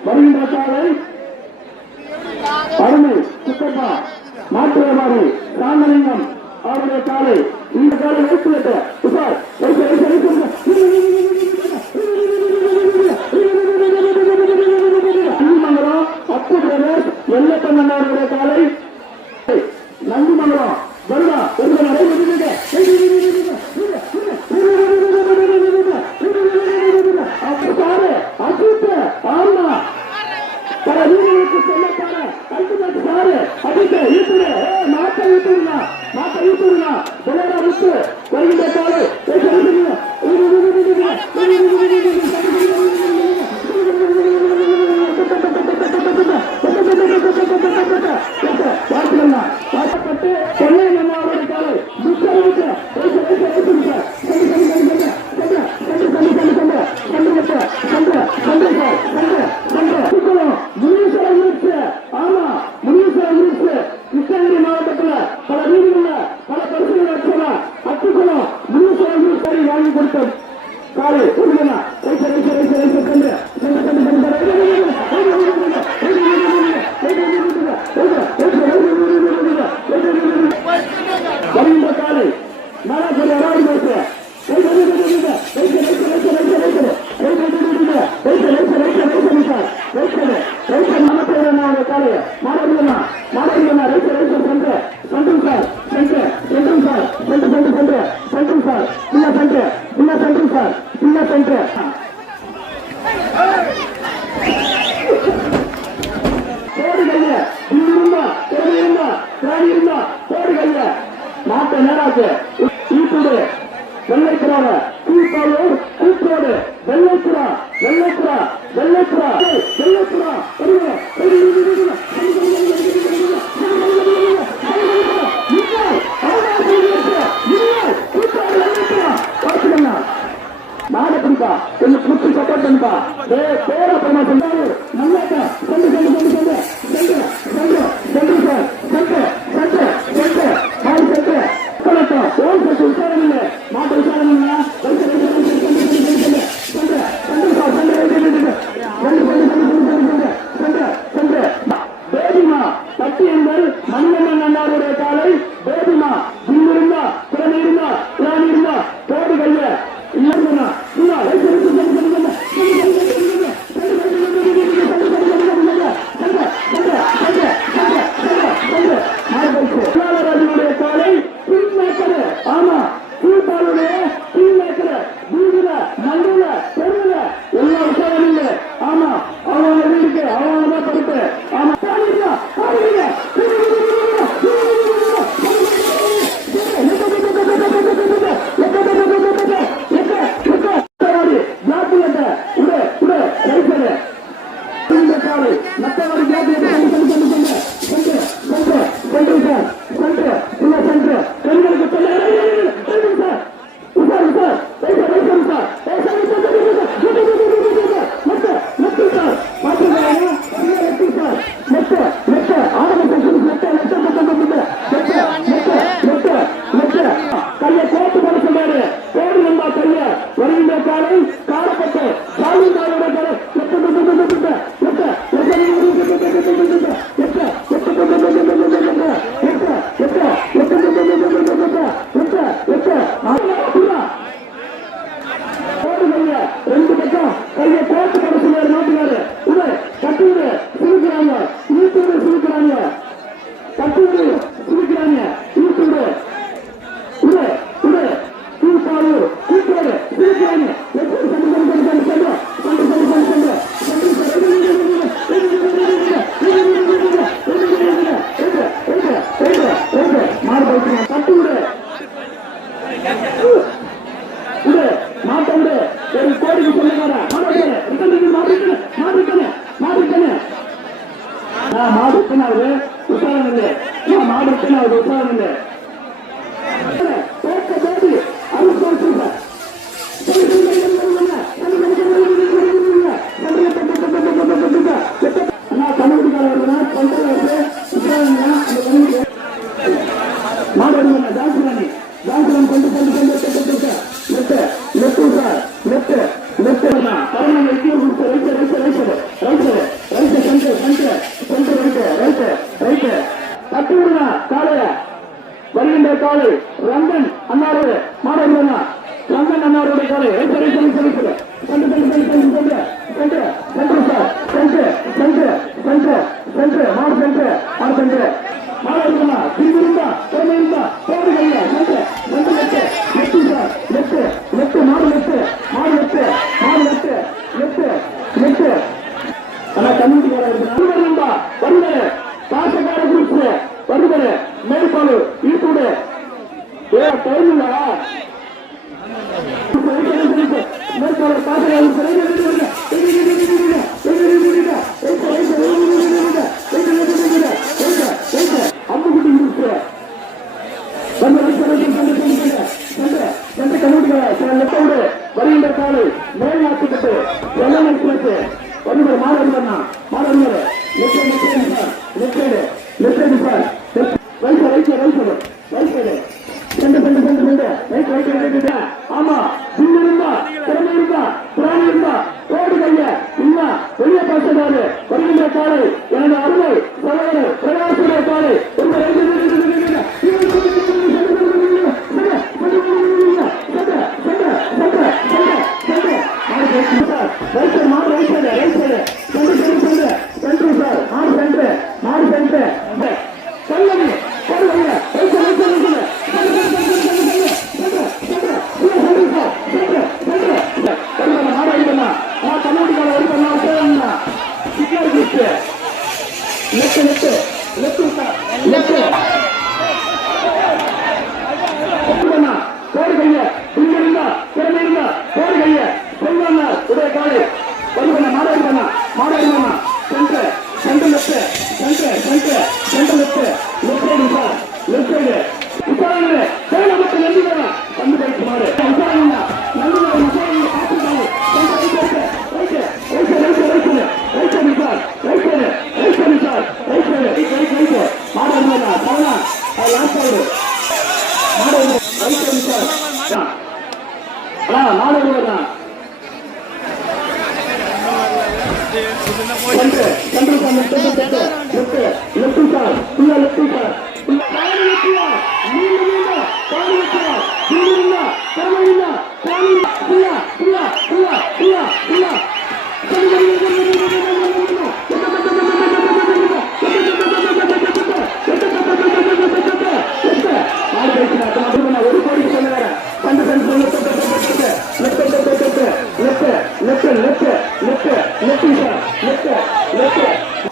வருகின்ற காலை அருமை சுத்தப்பா மாற்று வியாபாரி ராமலிங்கம் அவருடைய காலை இந்த காலை வைத்து நந்திமங்கலம் அப்பு பிரதேஷ் வெள்ளப்பண்ணாருடைய காலை நந்திமங்கலம் வருடா முத்து வருகின்ற காலை கிருஷ்ணகிரி மாவட்டத்தில் பல வீடுகளில் பல பரிசுகள் அத்துக்குளம் முன்னூறு வாங்கி கொடுத்தோம் காலை சொல்லுங்க வருகின்ற காலை நாராஜர் அராடி பேச மாட்ட நேராக வெள்ளைப்புறாவ கூப்பாளூர் கூப்போடு வெள்ளைப்புறா வெள்ளைப்புறா வெள்ளைப்புறா வெள்ளைப்புறா நாட பிடிப்பா கொஞ்சம் குச்சி சப்போர்ட் பண்ணிப்பா பேர பண்ண சொன்னாரு நல்லாட்டா சென்று சென்று சென்று சென்று சென்று சென்று சென்று சார் சென்று சென்று சென்று மாடு சென்று கலட்டா ஓல் சென்று விசாரணை இல்லை மாட்டு விசாரணை இல்லையா பேபிமா பட்டி என்பது மணிவண்ணன் அண்ணாருடைய காலை பேபிமா இருந்தா திறமை இருந்தா திராணி இருந்தா தோடு கைய இல்லைன்னா காலை ஆமா கூட்டாளுடைய வீடுல மண்ணுல தெருவுல எல்லா விசாரணை இல்லை ஆமா அவங்க வீடுக்கு அவங்க தான் படுத்து ஆமா ரெண்டு பக்கம் கையை போட்டு படத்துல நோட்டுக்காரு கட்டூரு சிரிக்கிறாங்க ஈட்டூரு சிரிக்கிறாங்க கட்டூரு சிரிக்கிறாங்க ஈட்டூரு கூப்பாளூர் கூட்டோடு சிரிக்கிறாங்க கட்டூரு மாட்டோடு ஒரு கோடிக்கு சொல்லுங்க மாடுக்கனாவது உற்சாகம் இல்லை மாடுக்கனாவது உற்சாகம் இல்லை வருகின்ற காலை ரங்கன் அண்ணாரோடு மாடா ரங்கன் அண்ணாரோட காலை மேற்பாடு ஈட்டோடு டைமிங்களா மேற்கொள்ள வருகின்ற காலை மேல் நாட்டுப்பட்டு வெள்ளம் வைத்து வருகிற மாணவர் ஆமா இருந்தா திறமை இருந்தா திராணி இருந்தா ஓடு கைய இல்ல வெளியே பார்க்கிறாரு வருகின்ற காலை எனது அருமை சகோதரர் பிரகாசுடைய காலை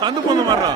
சந்து போன மாறா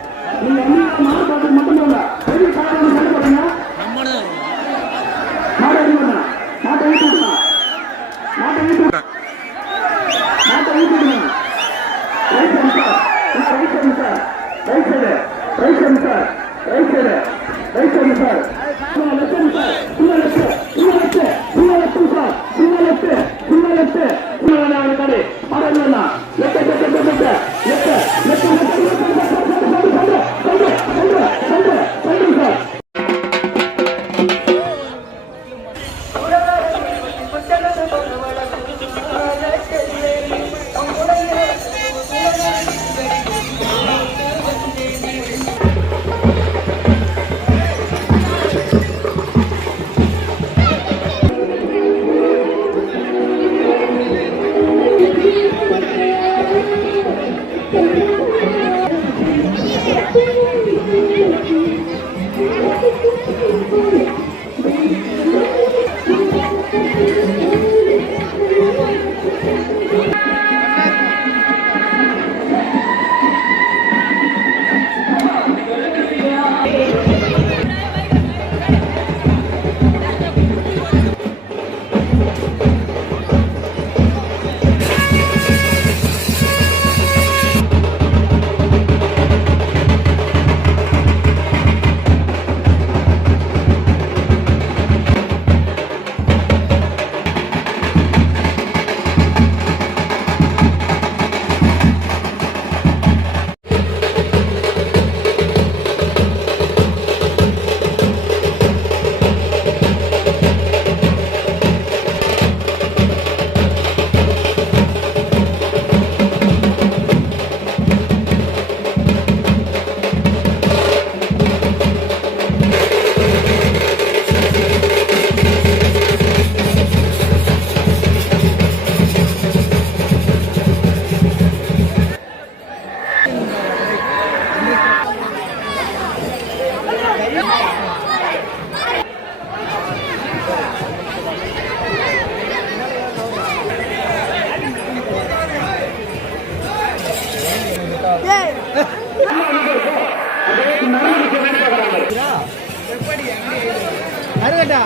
அருகட்டா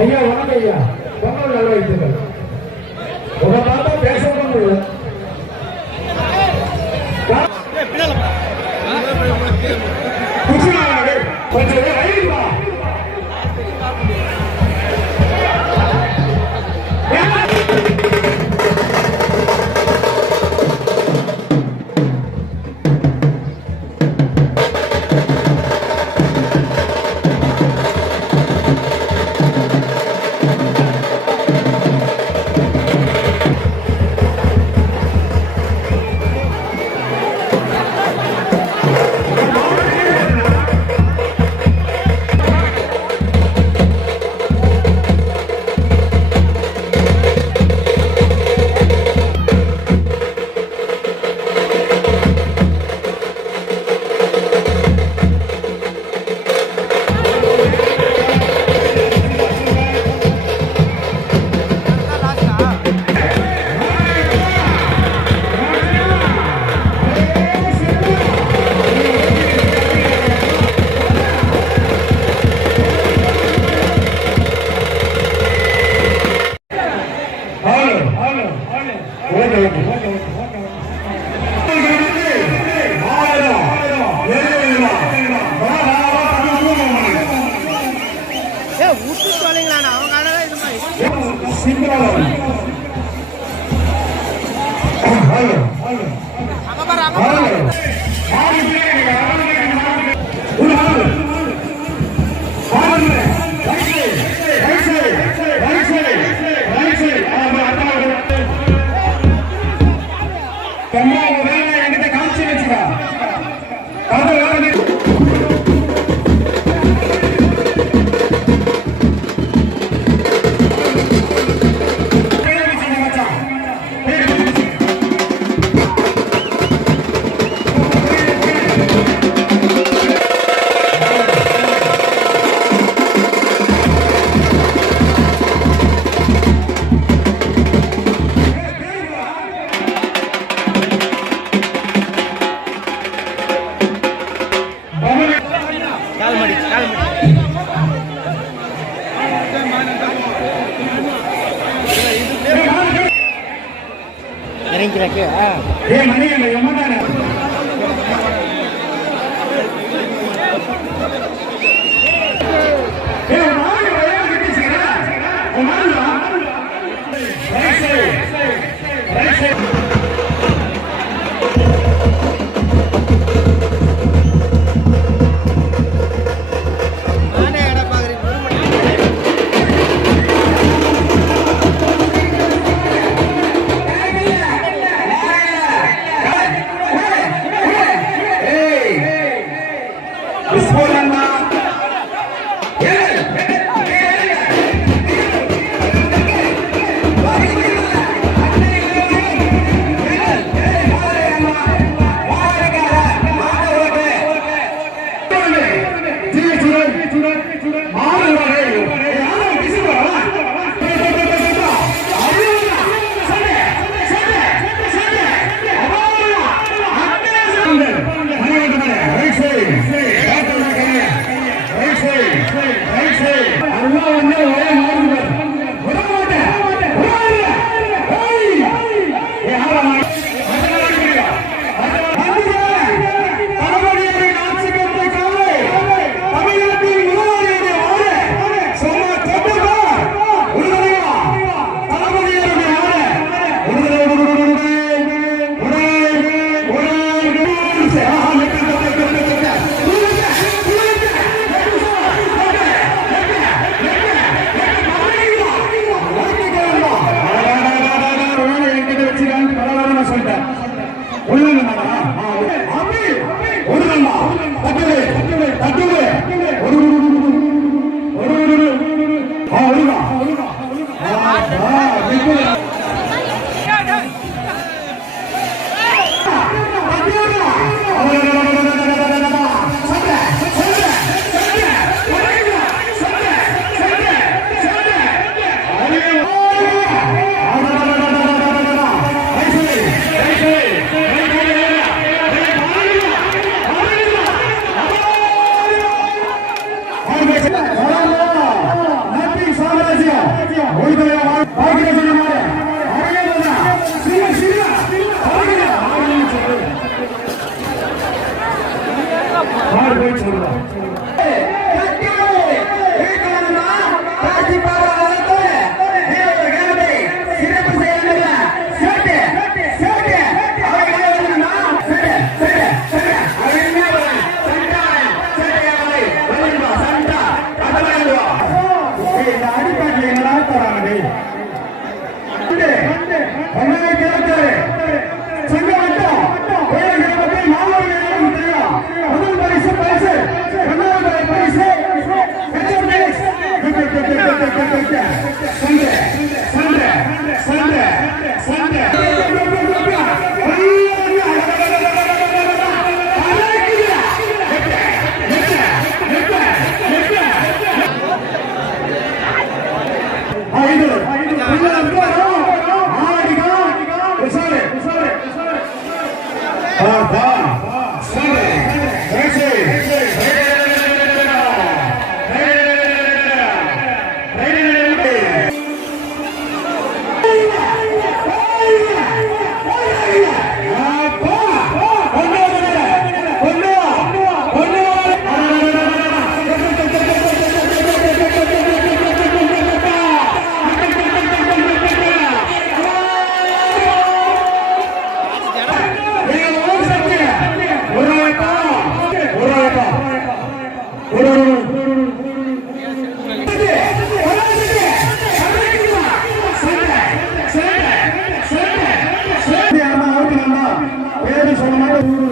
ஐயா வாங்க ஐயா பொங்கல் நல்வாழ்த்துக்கள். உங்க பார்த்தா பேசவும் முடியல. கொஞ்சம் ஐயா ஓகே என்கிட்ட காமிச்சு வச்சுக்கா இறங்கிறக்கு மணி எம்மதானே One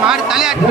மாடு தலையாட்டு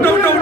ஆளை பார்த்தாலே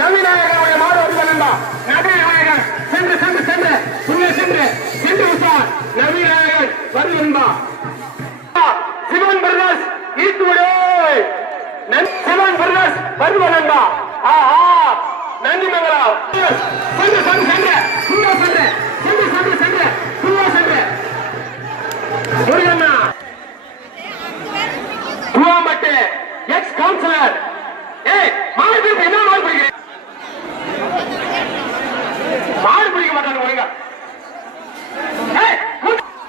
நவீநாயகனுடைய மாடு வருவதா நவீநாயகன் சென்று சென்று சென்று உள்ளே சென்று சென்று விட்டார் நவீநாயகன் வருவா சிவன் பிரதர்ஸ் ஈட்டுவிடே சிவன் பிரதர்ஸ் வருவதா நன்றி மங்களா சென்று சென்று சென்று சுண்ணா சென்று சென்று சென்று சென்று சுண்ணா சென்று முருகண்ணா பூவாம்பட்டு எக்ஸ் கவுன்சிலர் மாடு பிடிக்க என்ன மாடு பிடிக்கிறேன் மாடு பிடிக்க மாட்டாங்க ஒழுங்கா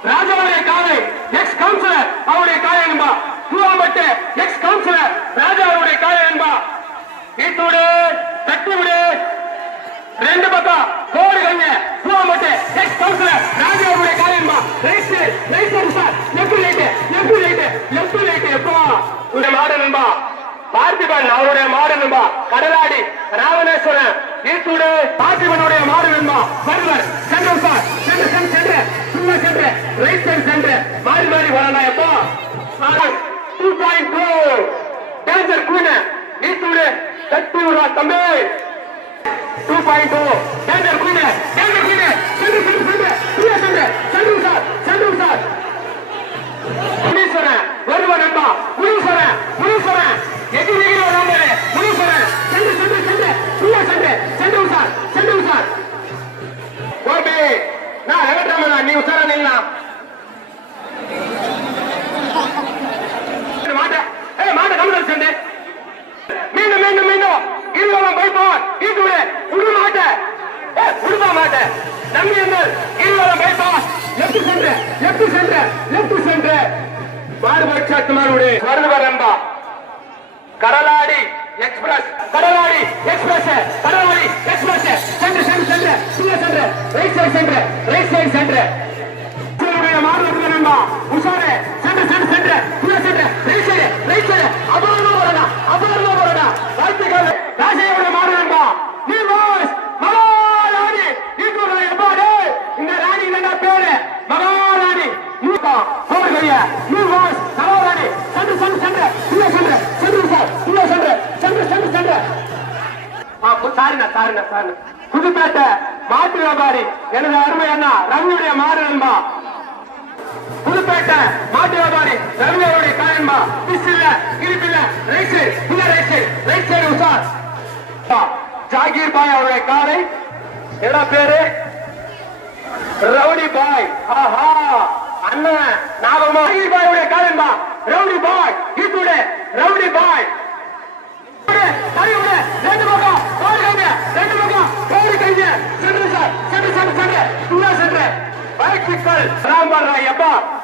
ராஜாவுடைய காலை எக்ஸ் கவுன்சிலர் அவருடைய காலை என்பா பூவாம்பட்டு எக்ஸ் கவுன்சிலர் ராஜாவுடைய காலை என்பா வீட்டோடு தட்டி விடு ரெண்டு பக்கம் கோடு கங்க பூவாம்பட்டு எக்ஸ் கவுன்சிலர் ராஜாவுடைய காலை என்பா right right sir left right left right left right எப்போ இந்த மாடு என்பா பார்த்திபன் அவருடைய மாடு நண்பா கடலாடி ராவணேஸ்வரன் ஈத்தூடு பார்த்திபனுடைய மாடு நண்பா வருவர் சென்று சார் சென்று சென்று சென்று சும்மா சென்று ரைட் சைடு சென்று மாறி மாறி வரலாம் எப்போ 2.2 டேஞ்சர் குயின் ஈத்தூடு தட்டி விடுறா தம்பி 2.2 டேஞ்சர் குயின் சென்று சென்று சென்று சென்று சென்று சார் சென்று சார் முனீஸ்வரன் வருவர் நண்பா முனீஸ்வரன் முனீஸ்வரன் எது எகிரி வராமலே முனீஸ்வரன் சென்று சென்று சென்று சும்மா சென்று சென்று சார் சென்று சார் கோபி நான் வெங்கட்ராமனா நீ உசாரா நில்லாம் மாட்ட கமலர் சென்று மீண்டும் மீண்டும் மீண்டும் இருவரும் பைப்பான் ஈட்டுவிடு உடு மாட்ட உடுப்பா மாட்ட நம்பி இருந்தால் இருவரும் பைப்பான் லெப்ட் சென்று லெப்ட் சென்று லெப்ட் சென்று மாறுபட்ச மாறுபடி வருவர் நண்பா Kadaladi express Kadaladi express Kadaladi express சென்று சென்று சென்று சும்மா சென்று ரைட் சைடு சென்று ரைட் சைடு சென்று மாடு வருது நண்பா உஷாரு சென்று சென்று சென்று உள்ள சென்று ரைட் சைடு அபூர்வமா போறடா வாழ்த்துக்கள் ராஜையோட மாடு நண்பா நீ வாஸ் மகாராணி நீக்குற எப்பாடு இந்த ராணி என்னடா பேரு மகாராணி நீ போடுகைய நீ வாஸ் மகாராணி சென்று சென்று சென்று உள்ள சென்று சென்று சார் உள்ள சென்று சென்று சென்று சென்று சாரிண்ணா புதுப்பேட்டை மாட்டு வியாபாரி எனது அருமை அண்ணா ரவியுடைய மாடு நண்பா புதுப்பேட்டை மாட்டு வியாபாரி ரவியோடைய காய் நண்பா பிஸ் இல்ல கிரிப்பில்ல ரைட் சைடு உஷார் ஜாகீர் பாய் அவருடைய காலை என்ன பேரு ரவுடி பாய் ஆஹா அண்ணன் ஞாபகமா ஜாகீர் பாய் அவருடைய காலை நண்பா ரவுடி பாய் கீட்டுடைய ரவுடி பாய் ரெண்டு பக்கம்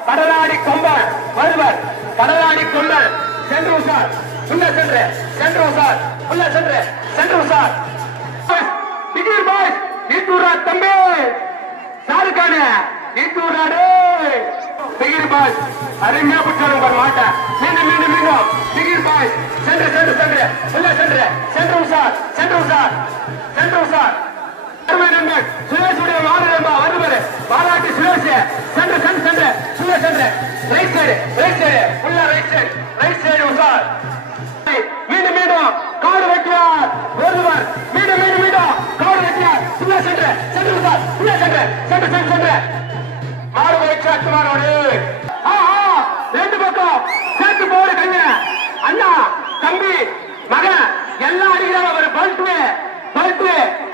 கடலாடி கொம்பன் வருவர் கடலாடி கொம்பன் சென்று உசார் உள்ள சென்று உசார் உள்ள சென்று உசார் திடீர் பாய் ஈட்டூரா தம்பி சாருக்கான ஈட்டூராடு திடீர் பாய் அருமையா பிடிச்சாலும் வர மாட்டேன் மீண்டும் திடீர் பாய் சென்று உள்ள சென்று உசார் சுரேஷுடைய மாடு நண்பா வருவாரு பாலாட்டி சுரேஷ் சென்று ரைட் சைடு உள்ள ரைட் சைடு உசார் மீண்டும் காடு வைக்கிறார் வருவார் மீண்டும் காடு வைக்கிறார் உள்ள சென்று உசார் உள்ள சென்று மாடு வைக்கிறாரோடு ரெண்டு பக்கம் சேர்த்து போடு கண்ணு அண்ணா தம்பி மகன் எல்லாம் அடிக்கிறாங்க ஒரு பல்ட்டு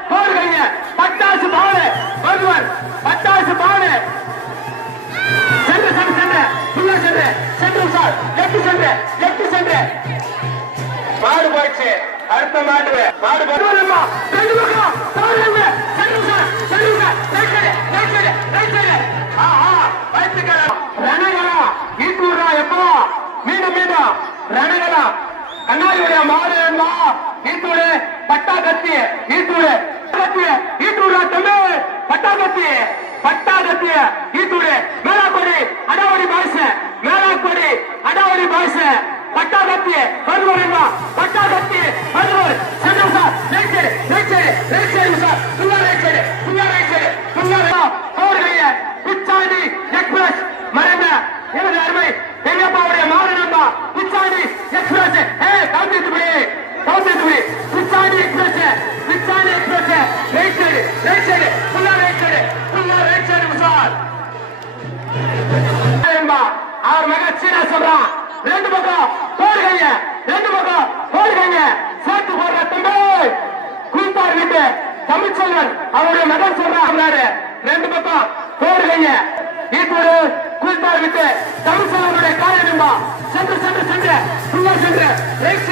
போடுங்க பட்டாசு பாடு வருவார் பட்டாசு பாடு சென்று சார் லெப்ட் மாடு போயிடுச்சு அடுத்த மாடு வருவா ரெண்டு பக்கம் ஈட்டூரா எப்போ மீண்டும் ரணகலா கண்ணாடியுடைய மாடு என்பா ஈட்டூரு பட்டா கத்தி ஈட்டூரா தமிழ் பட்டா கத்தி ஈட்டூரு மேலாக்கொடி அடாவடி பாய்ஸ் பட்டா கத்தி வருவா பட்டா கத்தி வருவர் சென்று சார் ரைட் சைடு சார் போடுகைய பிச்சாண்டி எக்ஸ்பிரஸ் மறைந்த எனது அருமை எங்கப்பாவுடைய மாடு நம்பா பிச்சாண்டி எக்ஸ்பிரஸ் கவுத்திட்டுபடி Pichandi express right side sir அவர் மக சீனா சொல்றான் ரெண்டு பக்கம் போடுகைய சேர்த்து போடுற தம்பி குளித்தார் வீட்டு தமிழ்ச்செல்வன் அவருடைய மகன் சொல்றாரு ரெண்டு பக்கம் போடுகைய ஈட்டூரு குளித்தார் வீட்டு தமிழ்ச்செல்வனுடைய காலை நம்பா சென்று ரைட்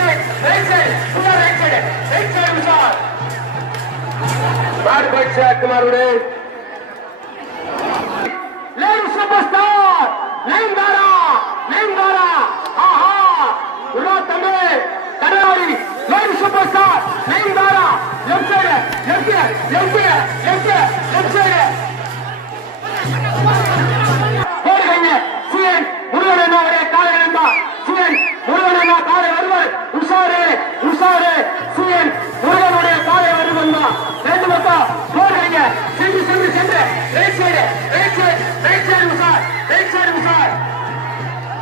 சைடு சார் மாடு போயிடுச்சு குமாரோடு லைன் சூப்பர்ஸ்டார் லைன் தாரா ஆஹா உலா தம்பி கடலாடி லைன் சூப்பர்ஸ்டார் லைன் தாரா லெஃப்ட் சைடு போடுங்க சிஎன் முருகன் அவருடைய காலை நண்பா சிஎன் முருகன் காலை வருவர் உஷாரு சிஎன் முருகனுடைய காலை வருவா ரெண்டு பக்கம் போடுங்க சென்று ரைட் சைடு உஷார்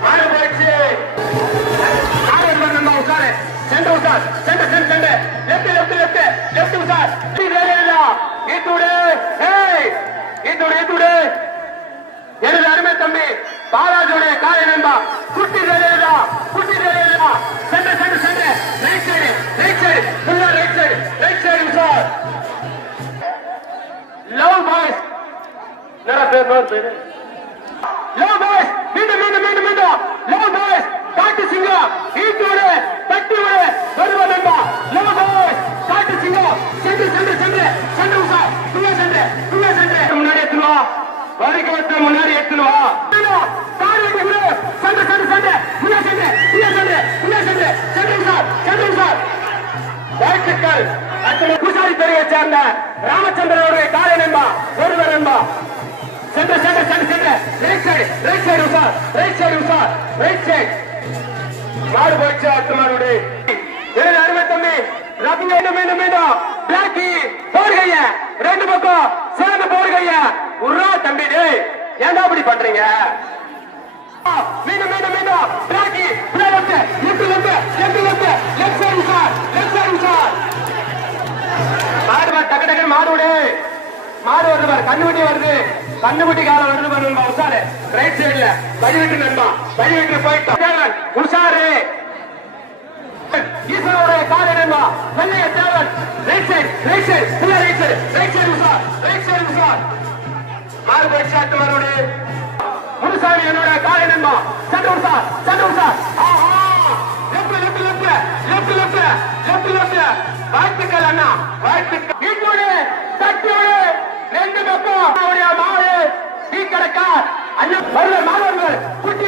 மாடு போயிடுச்சு உஷாரு சென்று லெஃப்ட் உஷார் ஈட்டூடு எனது அருமை தம்பி பாலாஜியுடைய காலை நண்பா குட்டி சென்று ரைட் சைடு உஷார் லவ் பாய்ஸ் மீண்டும் லவ் பாய்ஸ் காட்டு சிங்கம் ஈட்டூடு தட்டி விடு வருவ நண்பா லவ் பாய்ஸ் காட்டு சிங்கம் சென்று உஷார் முன்னாடி எத்துவா வரிக்கு முன்னாடி எத்துவா காடு வெட்டி விடு சென்று உஷார் வாழ்த்துக்கள் பூசாரி பெருவை சேர்ந்த ராமச்சந்திரனுடைய காலை நண்பா ஒருவர் நண்பா சென்று ரைட் சைடு உசார் ரைட் சைடு மாடு போச்சு அடுத்த மாடு அருமை தம்பி ரவி மீண்டும் பிளாக்கி போடுகைய ரெண்டு பக்கம் சேர்ந்து போடுகைய உர்ரா தம்பி டேய் ஏன்டா அப்படி பண்றீங்க மீண்டும் பிளாக்கி லெஃப்ட் சைடு சார் மாடு டக்கு டக்கு மாடு வருது பாரு கண்ணுக்குட்டி வருது கண்ணுக்குட்டி காலம் வருது பாரு நண்பா உஷாரு ரைட் சைடுல வழிவிட்டு நண்பா வழிவிட்டு போயிட்டோம் உஷாரு ஈஸ்வரோட காலை நண்பா வெள்ளைய தேவன் ரைட் சைடு உஷார் மாறு போயிடுச்சு அடுத்த மறுபடி முனுசாமி என்னோட காலை நண்பா சண்டு உஷார் லெஃப்ட் வாழ்த்துக்கள் அண்ணா வாழ்த்துக்கள் வீட்டோடு தட்டியோடு ரெண்டு பக்கம் மாடு டீ கடைக்கா அண்ணா வருவர் குட்டி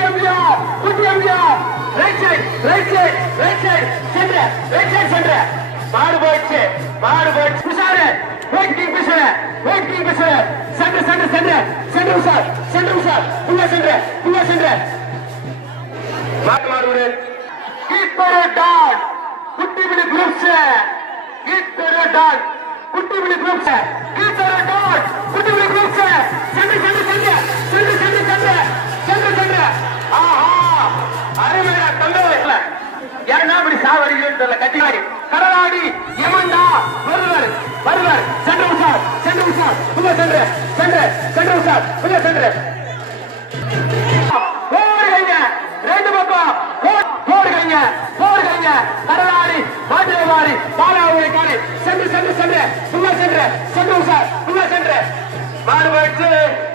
எம்ஜிஆர் ரைட் சைடு சென்ற மாடு போயிடுச்சு உஷாரு வெயிட்டிங் பேசுற சென்று உஷார் உள்ள சென்ற மாடு கீப்பர் டான் குட்டிபிடி குரூப்ஸ் கீப்பர் டான் குட்டிபிடி குரூப்ஸ் சென்று ஆஹா அருமையா தம்பி யாருன்னா அப்படி சாவடிக்கணும்னு தெரியல கட்டிவாடி கடலாடி யமண்டா வருவர் சென்று உஷார் உள்ள சென்று உஷார் உள்ள சென்று ரெண்டு பக்கம் போடுகைங்க கடலாடி மாட்டியவாடி பாலாவுடைய காலை சென்று உள்ள சென்று உஷார் உள்ள சென்று மாடு போயிடுச்சு